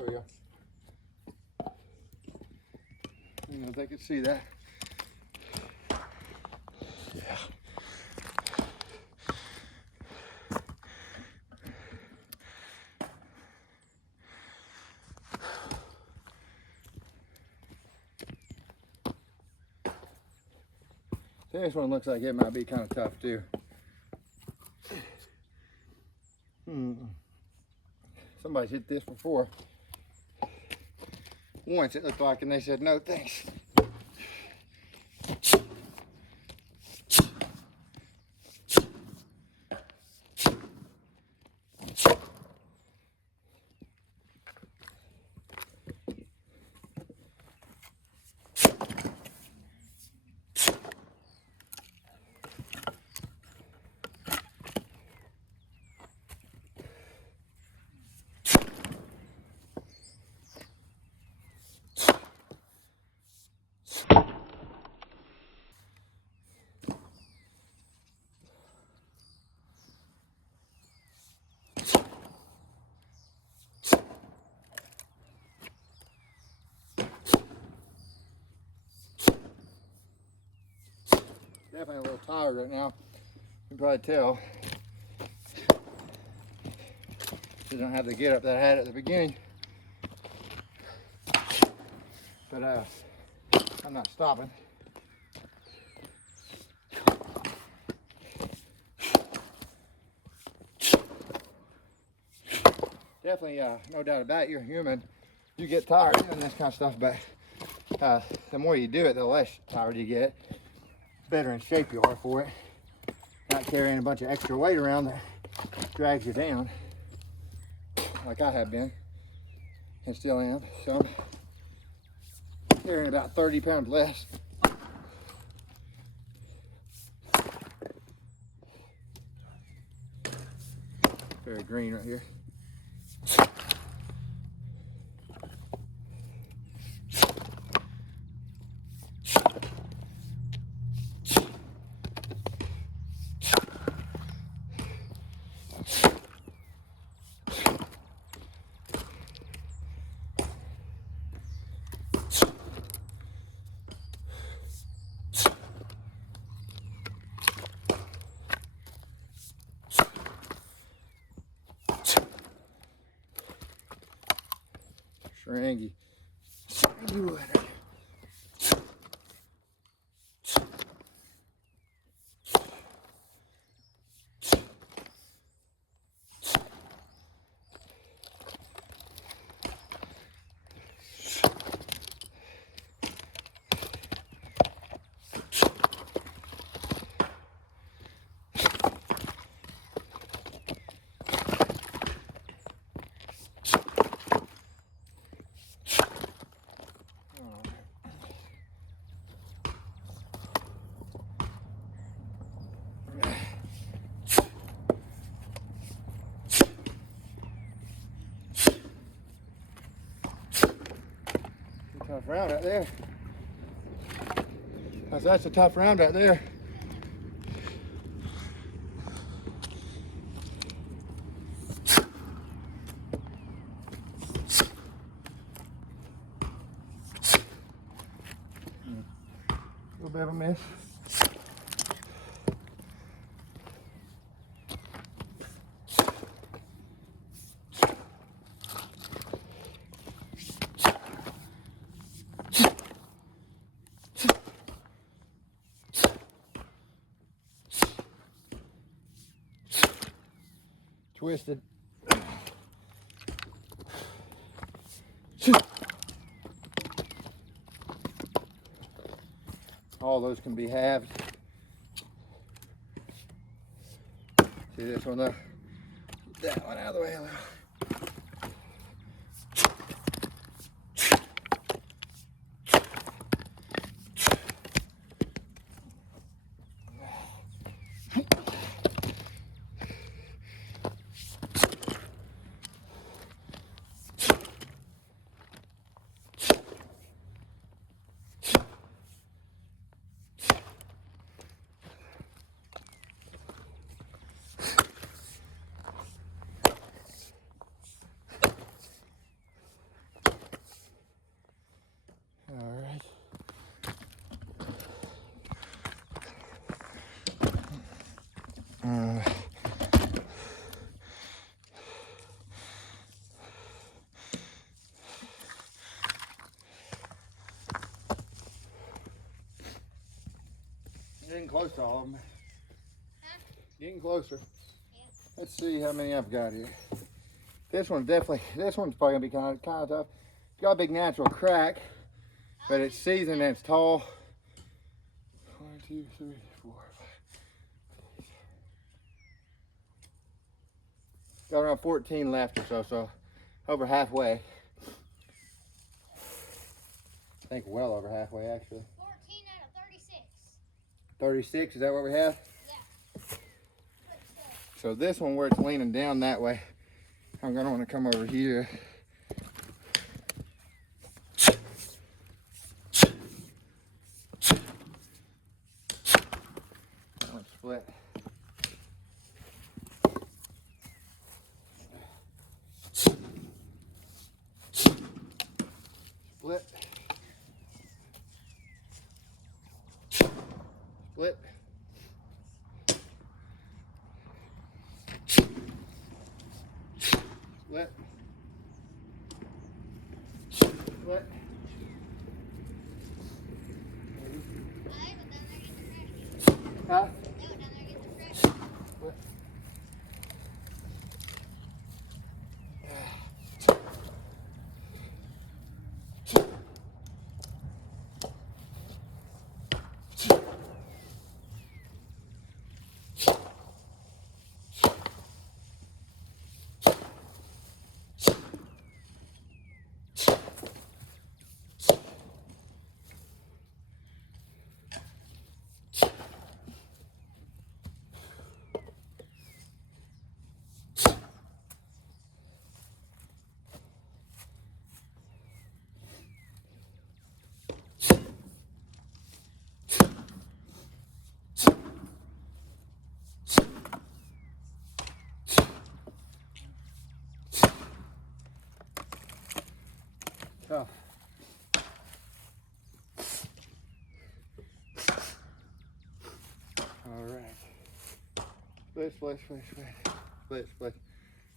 There we go. I don't know if they could see that. Yeah. This one looks like it might be kind of tough too. Somebody's hit this before. Once it looked like, and they said no thanks. Definitely a little tired right now. You can probably tell. She don't have the get up that I had at the beginning. But I'm not stopping. Definitely, no doubt about it, you're human. You get tired doing this kind of stuff, but the more you do it, the less tired you get. Better in shape you are for it. Not carrying a bunch of extra weight around that drags you down, like I have been, and still am. So I'm carrying about 30 pounds less. Very green right here. Shrangy wood. Tough round out there. That's a tough round out there. A little bit of a miss. Twisted. All those can be halved. See this one though? Get that one out of the way a little. close to all of them. Huh? Getting closer. Yeah. Let's see how many I've got here. This one's probably gonna be kind of tough. It's got a big natural crack, but it's seasoned and it's tall. 1, 2, 3, 4, 5. Got around 14 left or so, so over halfway. I think well over halfway actually. 14 out of 36. 36, is that what we have? Yeah. So this one where it's leaning down that way, I'm gonna wanna come over here. That one's split. Split. Split. Split. Split. I haven't done that getting the trash. Huh? They were down there getting the trash. Split. Tough. All right. Split, split, split, split, split, split.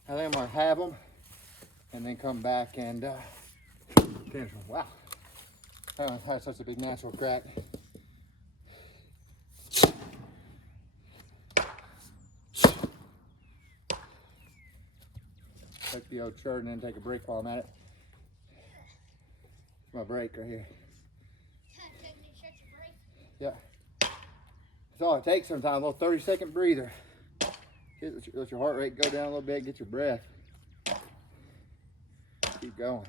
I think I'm gonna have them and then come back and finish them. Wow. That one had such a big natural crack. Take the old shirt and then take a break while I'm at it. It's my break right here. Take me to shut your break. Yeah. That's all it takes sometimes, a little 30-second breather. Let your heart rate go down a little bit, get your breath. Keep going.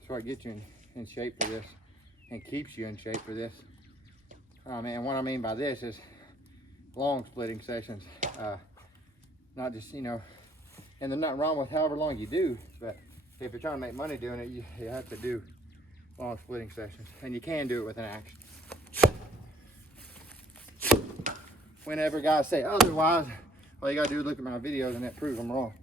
That's what gets you in shape for this and keeps you in shape for this. Oh man, what I mean by this is long splitting sessions. Not just, and there's nothing wrong with however long you do, but if you're trying to make money doing it, you have to do long splitting sessions. And you can do it with an axe. Whenever guys say otherwise, all you gotta do is look at my videos and that proves I'm wrong.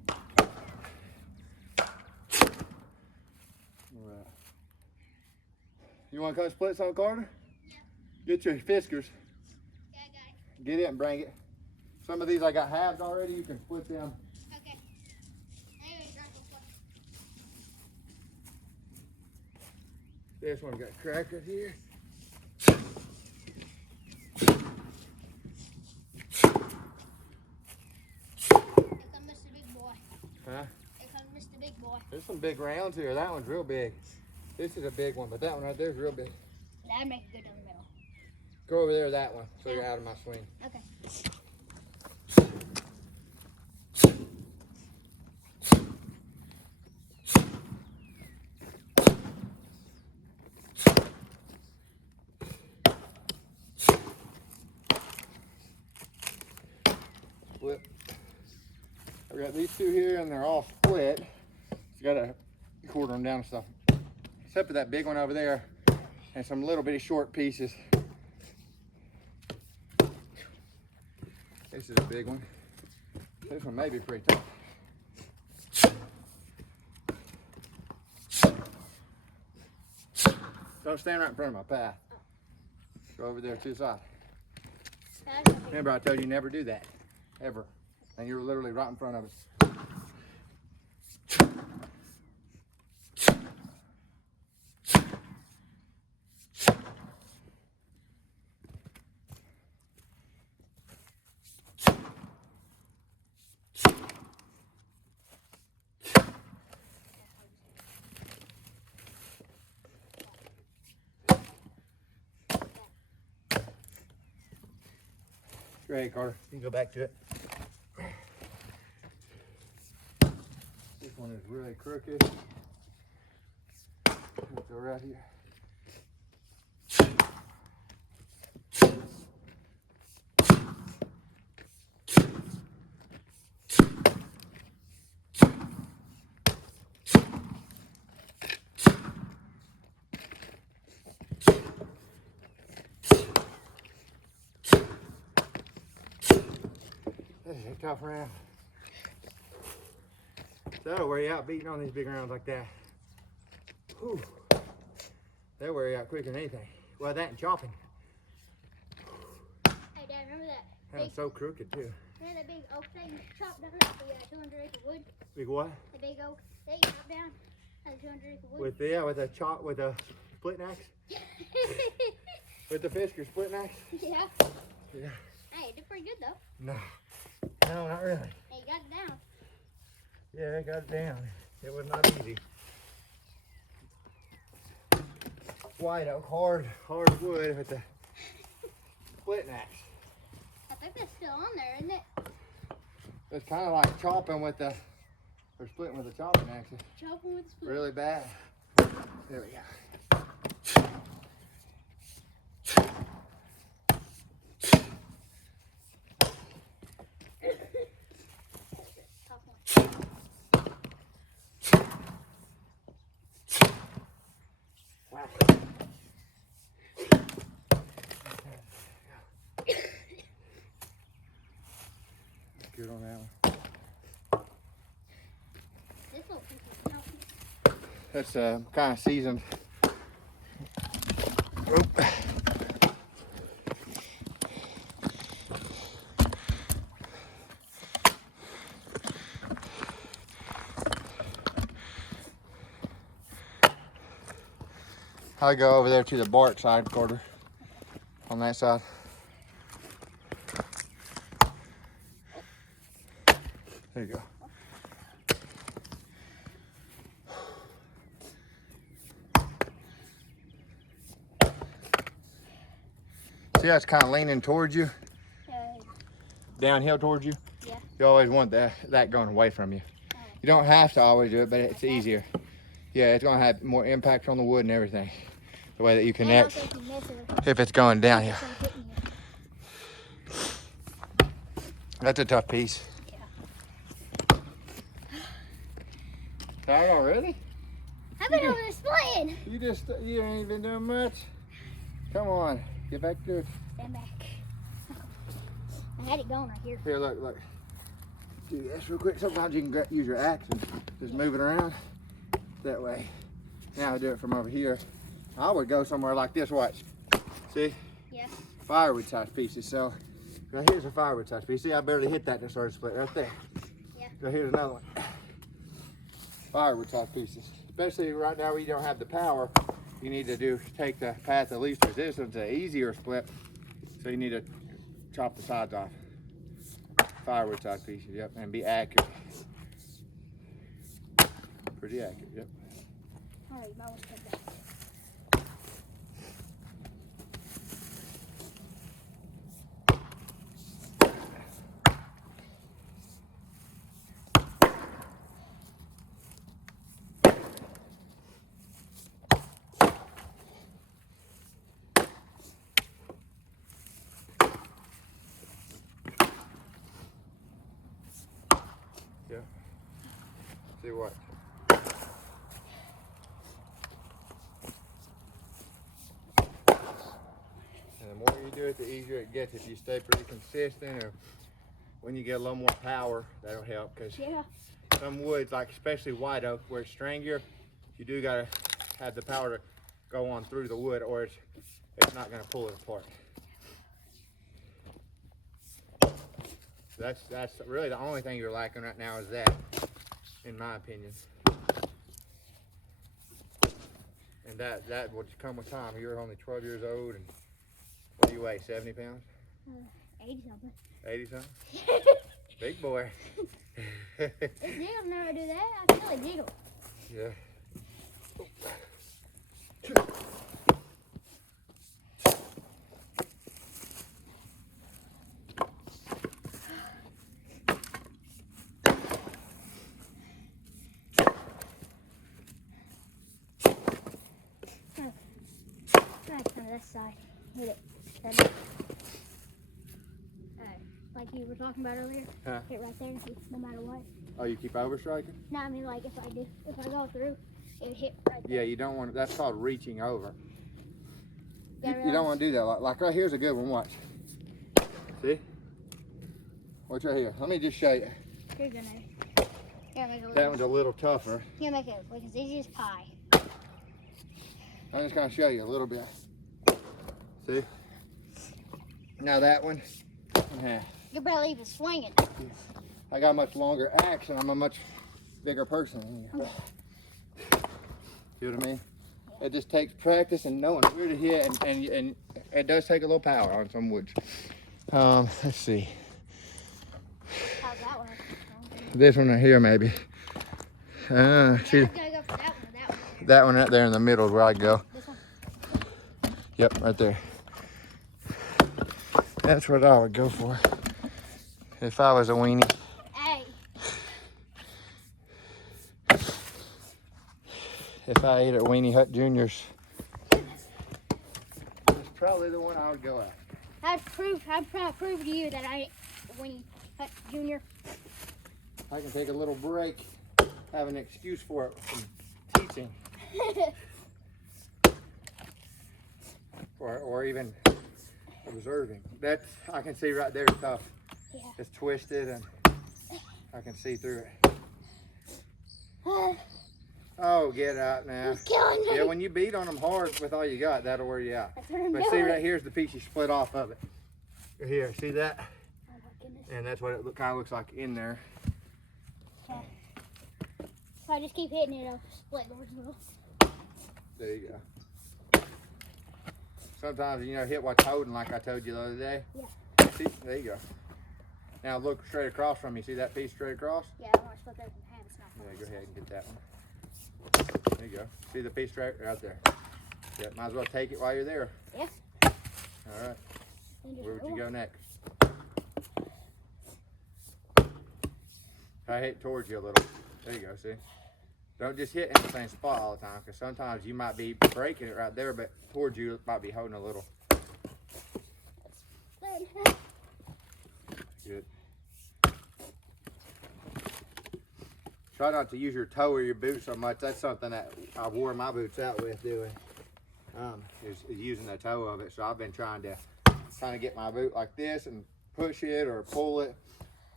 You wanna come split some, Carter? Yeah. Get your fiskars. Yeah, I got it. Get it and bring it. Some of these I got halved already, you can split them. Okay. Anyway, drop a foot. This one got cracked right here. Here comes Mr. Big Boy. Huh? Here comes Mr. Big Boy. There's some big rounds here. That one's real big. This is a big one, but that one right there is real big. That'd make it good down the middle. Go over there, that one, so you're out of my swing. Okay. Split. I've got these two here and they're all split. You gotta quarter them down and stuff. Except for that big one over there and some little bitty short pieces. This is a big one. This one may be pretty tough. Don't stand right in front of my path. Go over there to the side. Remember, I told you never do that, ever. And you're literally right in front of us. Go ahead, Carter. You can go back to it. This one is really crooked. Let's go right here. This is a tough round. That'll wear you out beating on these big rounds like that. Whew. They'll wear you out quicker than anything. Well, that and chopping. Hey, Dad, remember that? That was so crooked too. Remember that big oak thing you chopped down at the 200-acre wood? Big what? The big oak that you chopped down at the 200-acre wood? With a splitting axe? With the Fisker splitting axe? Yeah. Yeah. Hey, it did pretty good though. No. No, not really. Hey, you got it down. Yeah, I got it down. It was not easy. White oak, hard wood with the splitting axe. I think that's still on there, isn't it? It's kind of like chopping with the, or splitting with the chopping axe. Chopping with the spoon. Really bad. There we go. Tough one. Wow. Good on that one. This little piece is tough. That's kind of seasoned. Oop. I go over there to the bark side, Carter, on that side. There you go. See how it's kind of leaning towards you, downhill towards you? Yeah. You always want that going away from you. You don't have to always do it, but it's easier. Yeah, it's gonna have more impact on the wood and everything. The way that you connect, if it's going downhill. That's a tough piece. Yeah. Tired already? I've been over there splitting. You ain't been doing much. Come on, get back to it. Stand back. I had it going right here. Here, look. Do this real quick. Sometimes you can use your axe and just move it around that way. Now I do it from over here. I would go somewhere like this. Watch. See? Yeah. Firewood size pieces. So right here's a firewood size piece. See, I barely hit that to start to split right there. Yeah. So here's another one. Firewood size pieces. Especially right now where you don't have the power, you need to take the path of least resistance, an easier split. So you need to chop the sides off. Firewood size pieces, yep, and be accurate. Pretty accurate, yep. All right, my one's come back. Yeah. See what? And the more you do it, the easier it gets. If you stay pretty consistent, or when you get a little more power, that'll help. Because some woods, like especially white oak, where it's stringier, you do gotta have the power to go on through the wood, or it's not gonna pull it apart. That's really the only thing you're lacking right now is that, in my opinion. And that would come with time. You're only 12 years old, and what do you weigh, 70 pounds? 80 something. 80 something? Big boy. It jiggles whenever I do that. I feel it jiggle. Yeah. side. Hit it. Like you were talking about earlier. Huh? Hit right there, no matter what. Oh, you keep overstriking? No, I mean like if I go through, it would hit right there. Yeah, you don't want. That's called reaching over. Yeah, You don't want to do that. Like right here's a good one. Watch. See? Watch right here. Let me just show you. You're gonna. Make it That one's a little tougher. You make it like as easy as pie. I'm just gonna show you a little bit. See? Now that one. Yeah. You're barely even swinging. I got a much longer axe and I'm a much bigger person. Okay. See what I mean? It just takes practice and knowing where to hit, and it does take a little power on some woods. Let's see. How's that one? This one right here, maybe. See, I was gonna go for that one. that one right there in the middle is where I go. This one. Yep, right there. That's what I would go for if I was a weenie. Hey. If I ate at Weenie Hut Junior's, it's probably the one I would go at. I'd prove to you that I ain't Winnie Hut Junior. I can take a little break, have an excuse for it from teaching, or even observing. That I can see right there is tough. Yeah. It's twisted and I can see through it. Oh, get out now. He's killing me. Yeah, when you beat on them hard with all you got, that'll wear you out. That's what I'm But doing. see right here's the piece you split off of it. Here, see that? Oh my goodness. And that's what it kind of looks like in there. Okay. If I just keep hitting it, I'll split the original. There you go. Sometimes, you know, hit what's holding like I told you the other day. Yeah. See, there you go. Now look straight across from you. See that piece straight across? Yeah, I want to split those in half. It's not Yeah, go ahead and get that one. There you go. See the piece right there? Yeah, might as well take it while you're there. Yeah. All right. Where would you go next? I hit towards you a little. There you go, see? Don't just hit in the same spot all the time, because sometimes you might be breaking it right there, but towards you it might be holding a little. Good. Try not to use your toe or your boot so much. That's something that I wore my boots out with doing. Is using the toe of it. So I've been trying to kind of get my boot like this and push it or pull it.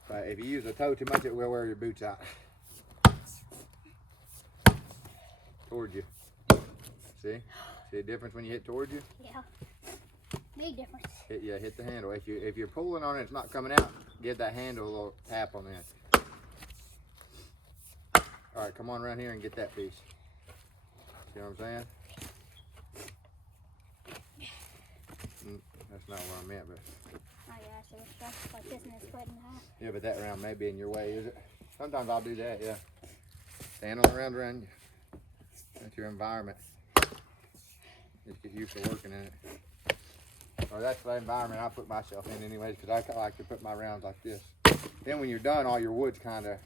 But if you use the toe too much, it will wear your boots out. Towards you. See? See the difference when you hit towards you? Yeah. Big difference. Hit the handle. If you're pulling on it, it's not coming out. Give that handle a little tap on that. All right, come on around here and get that piece. See what I'm saying? That's not what I meant, but. Oh yeah, so it's stuff like this and it's split in half. Yeah, but that round may be in your way, is it? Sometimes I'll do that, yeah. Stand on the round around you. That's your environment. Just get used to working in it. Or that's the environment I put myself in anyways, because I like to put my rounds like this. Then when you're done, all your wood's kind of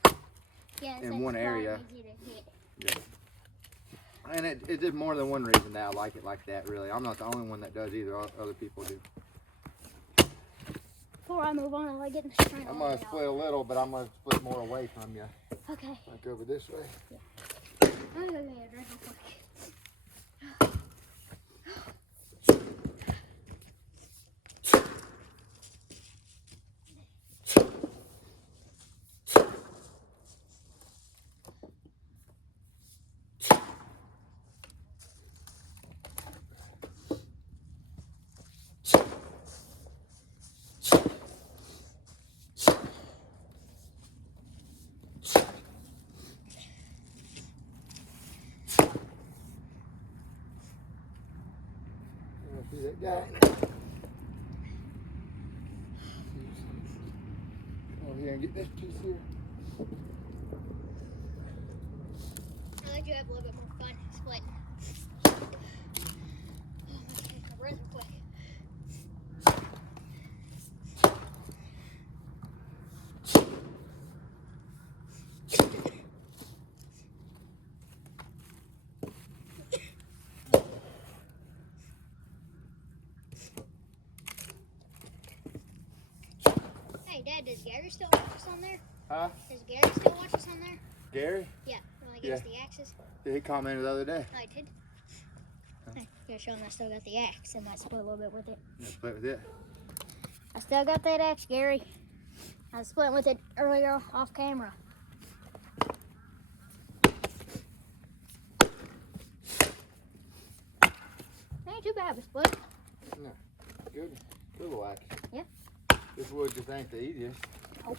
Yeah, in one area. Easy to hit. Yeah. And it's just more than one reason that I like it like that, really. I'm not the only one that does either. Other people do. Before I move on, I like getting the string. I'm going to split a little, but I'm going to split more away from you. Okay. Like over this way. I'm going to go get a drink real quick. See that guy? Come over here and get this piece here. I'll let you have a little bit more fun splitting. Oh, let's take my breath real quick. Dad, does Gary still watch us on there? Huh? Does Gary still watch us on there? Gary? Yeah, when I get us the axes. Yeah, he commented the other day. Oh, I did? Hey, gotta show him I still got the axe. I might split a little bit with it. Yeah, split with it. I still got that axe, Gary. I was splitting with it earlier off camera. Ain't too bad of a split. No. Good. Good little axe. Yeah. This wood just ain't the easiest. Oh.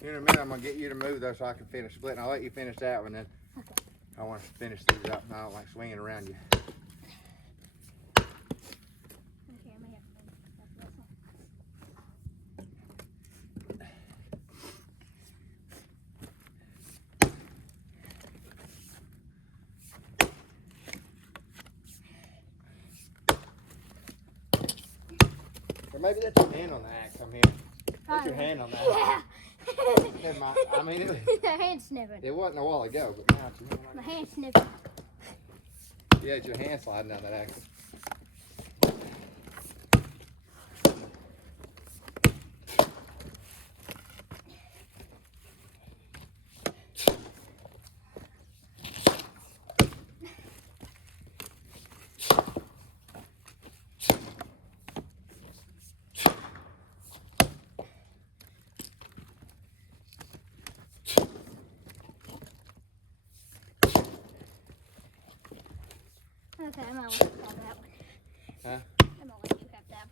Here in a minute, I'm gonna get you to move though so I can finish splitting. I'll let you finish that one then. Okay. I want to finish these up. I don't like swinging around you. Okay, I may have to move this one. Or maybe that's your hand on the axe. I'm here. Put your hand on that. Yeah. Never mind. I mean, The hand sniffing. it wasn't a while ago, but now it's your hand. My hand sniffing. Yeah, it's your hand sliding down that axe. Okay, I'm gonna let you have that one. Huh? I'm gonna let you have that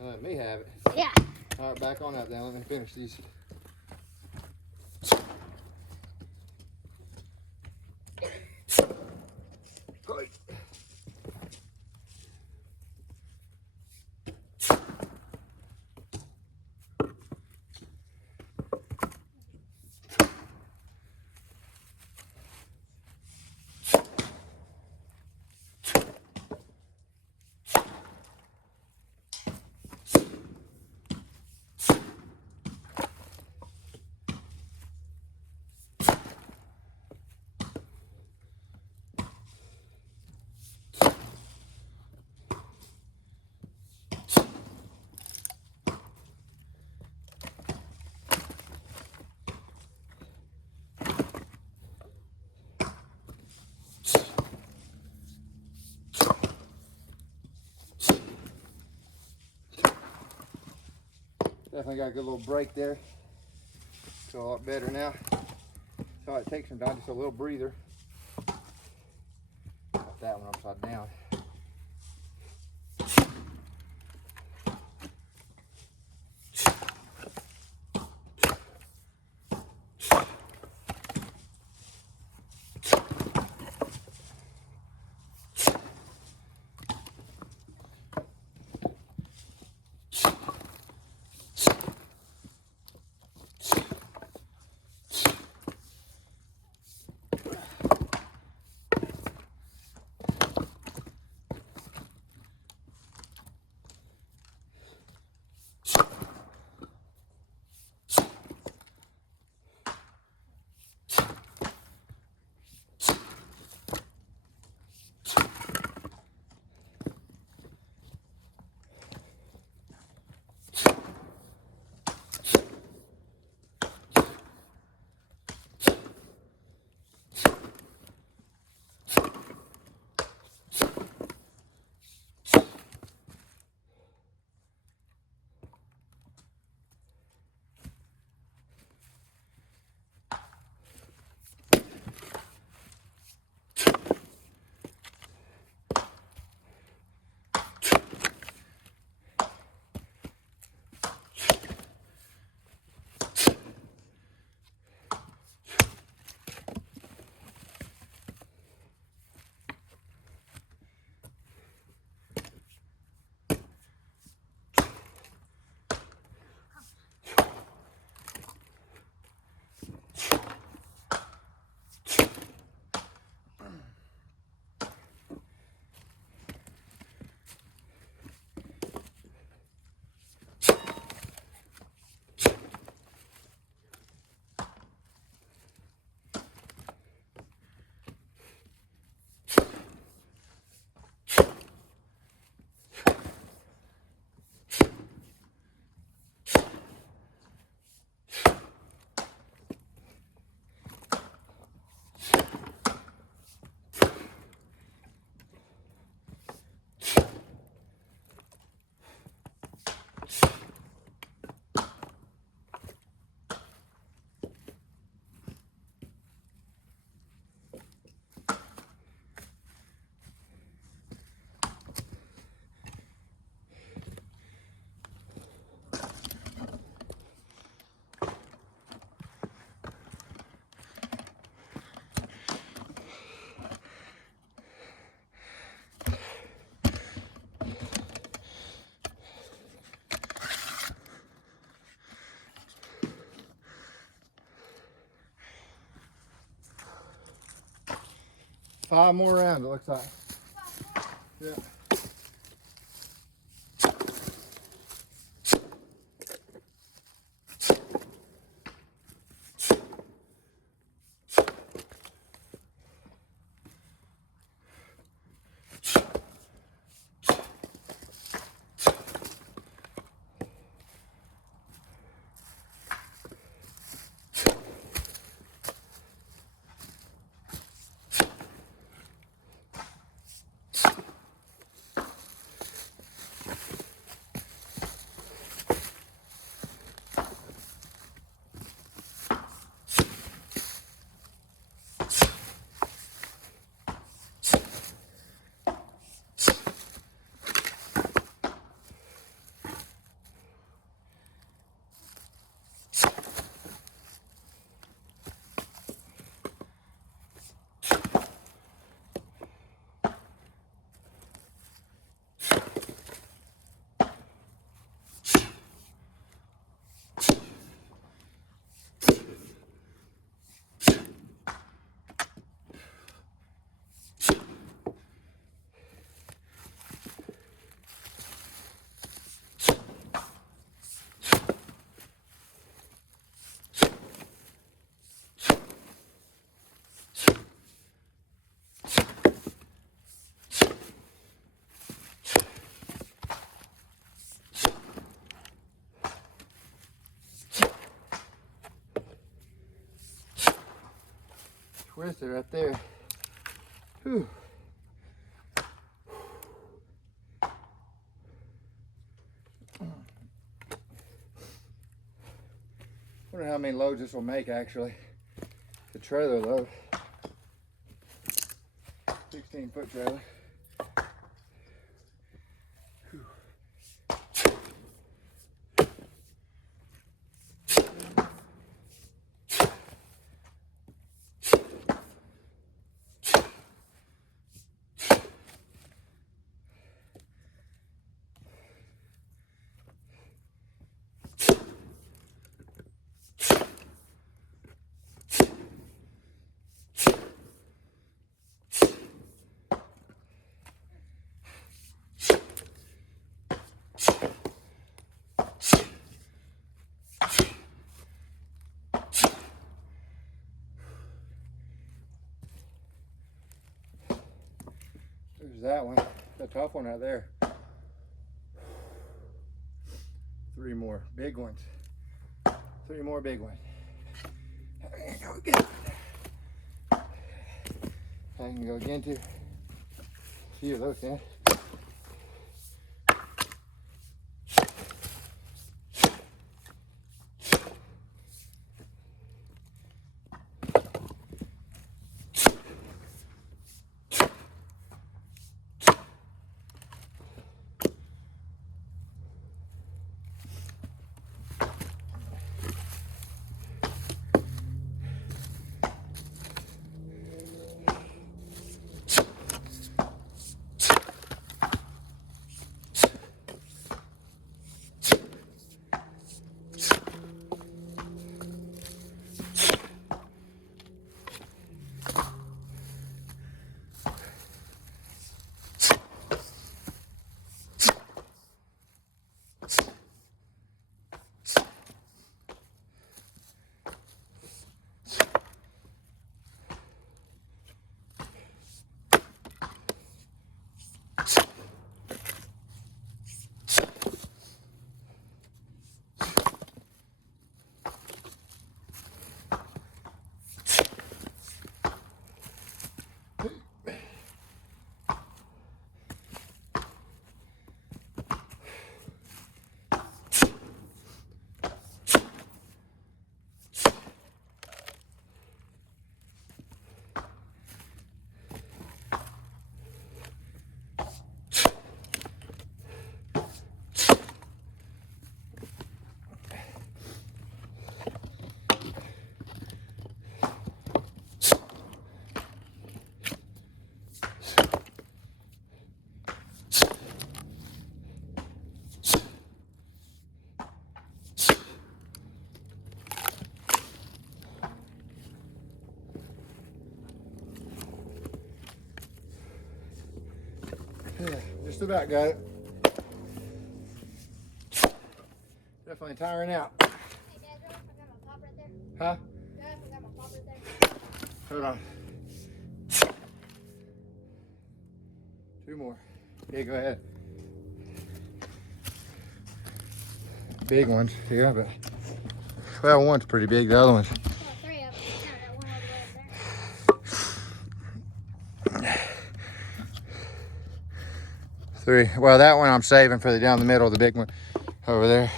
one. Let me have it. Yeah. All right, back on up then. Let me finish these. Definitely got a good little break there. Feel a lot better now. So it takes some time, just a little breather. Got that one upside down. 5 more rounds, it looks like. Yeah. Twisted right there. Whew. Wonder how many loads this will make actually. The trailer load. 16-foot trailer. There's that one. The tough one right there. 3 more big ones. 3 more big ones. I can go again. I can go again too. A few of those then. Just about got it. Definitely tiring out. Hey, Dad, do I forgot my pop right there? Huh? Do I forgot my pop right there? Hold on. 2 more. Yeah, go ahead. Big ones, yeah, but well, one's pretty big. The other one's. Oh, 3 of them. Count that one all the way up there. 3. Well, that one I'm saving for the down the middle, the big one over there.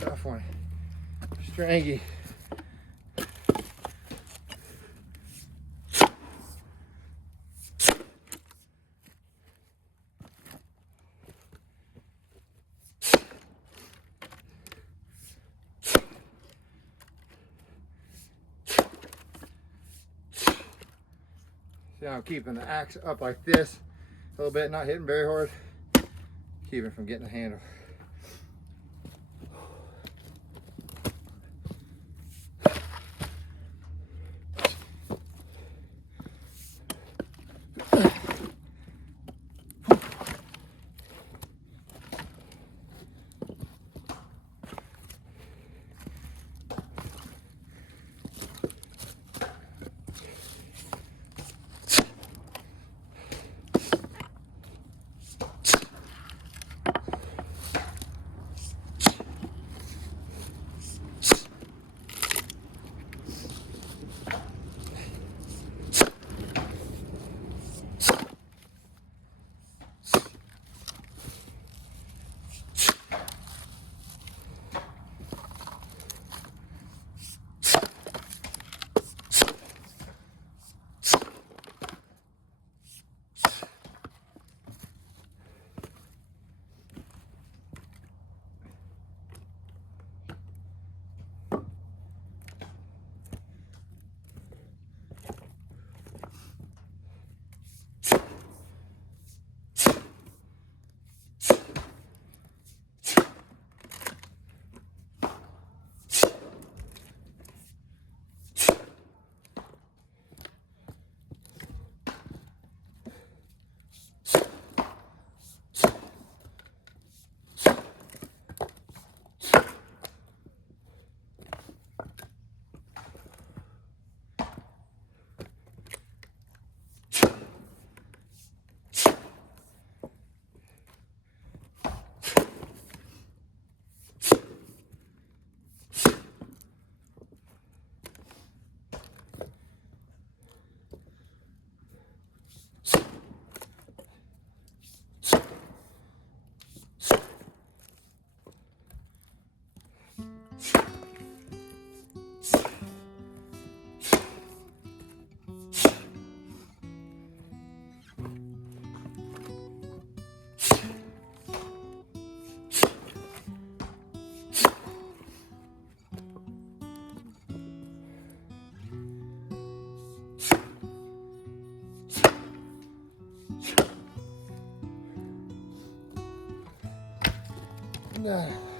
Tough one. Strangy. See how I'm keeping the axe up like this a little bit, not hitting very hard. Keep it from getting the handle. Nah.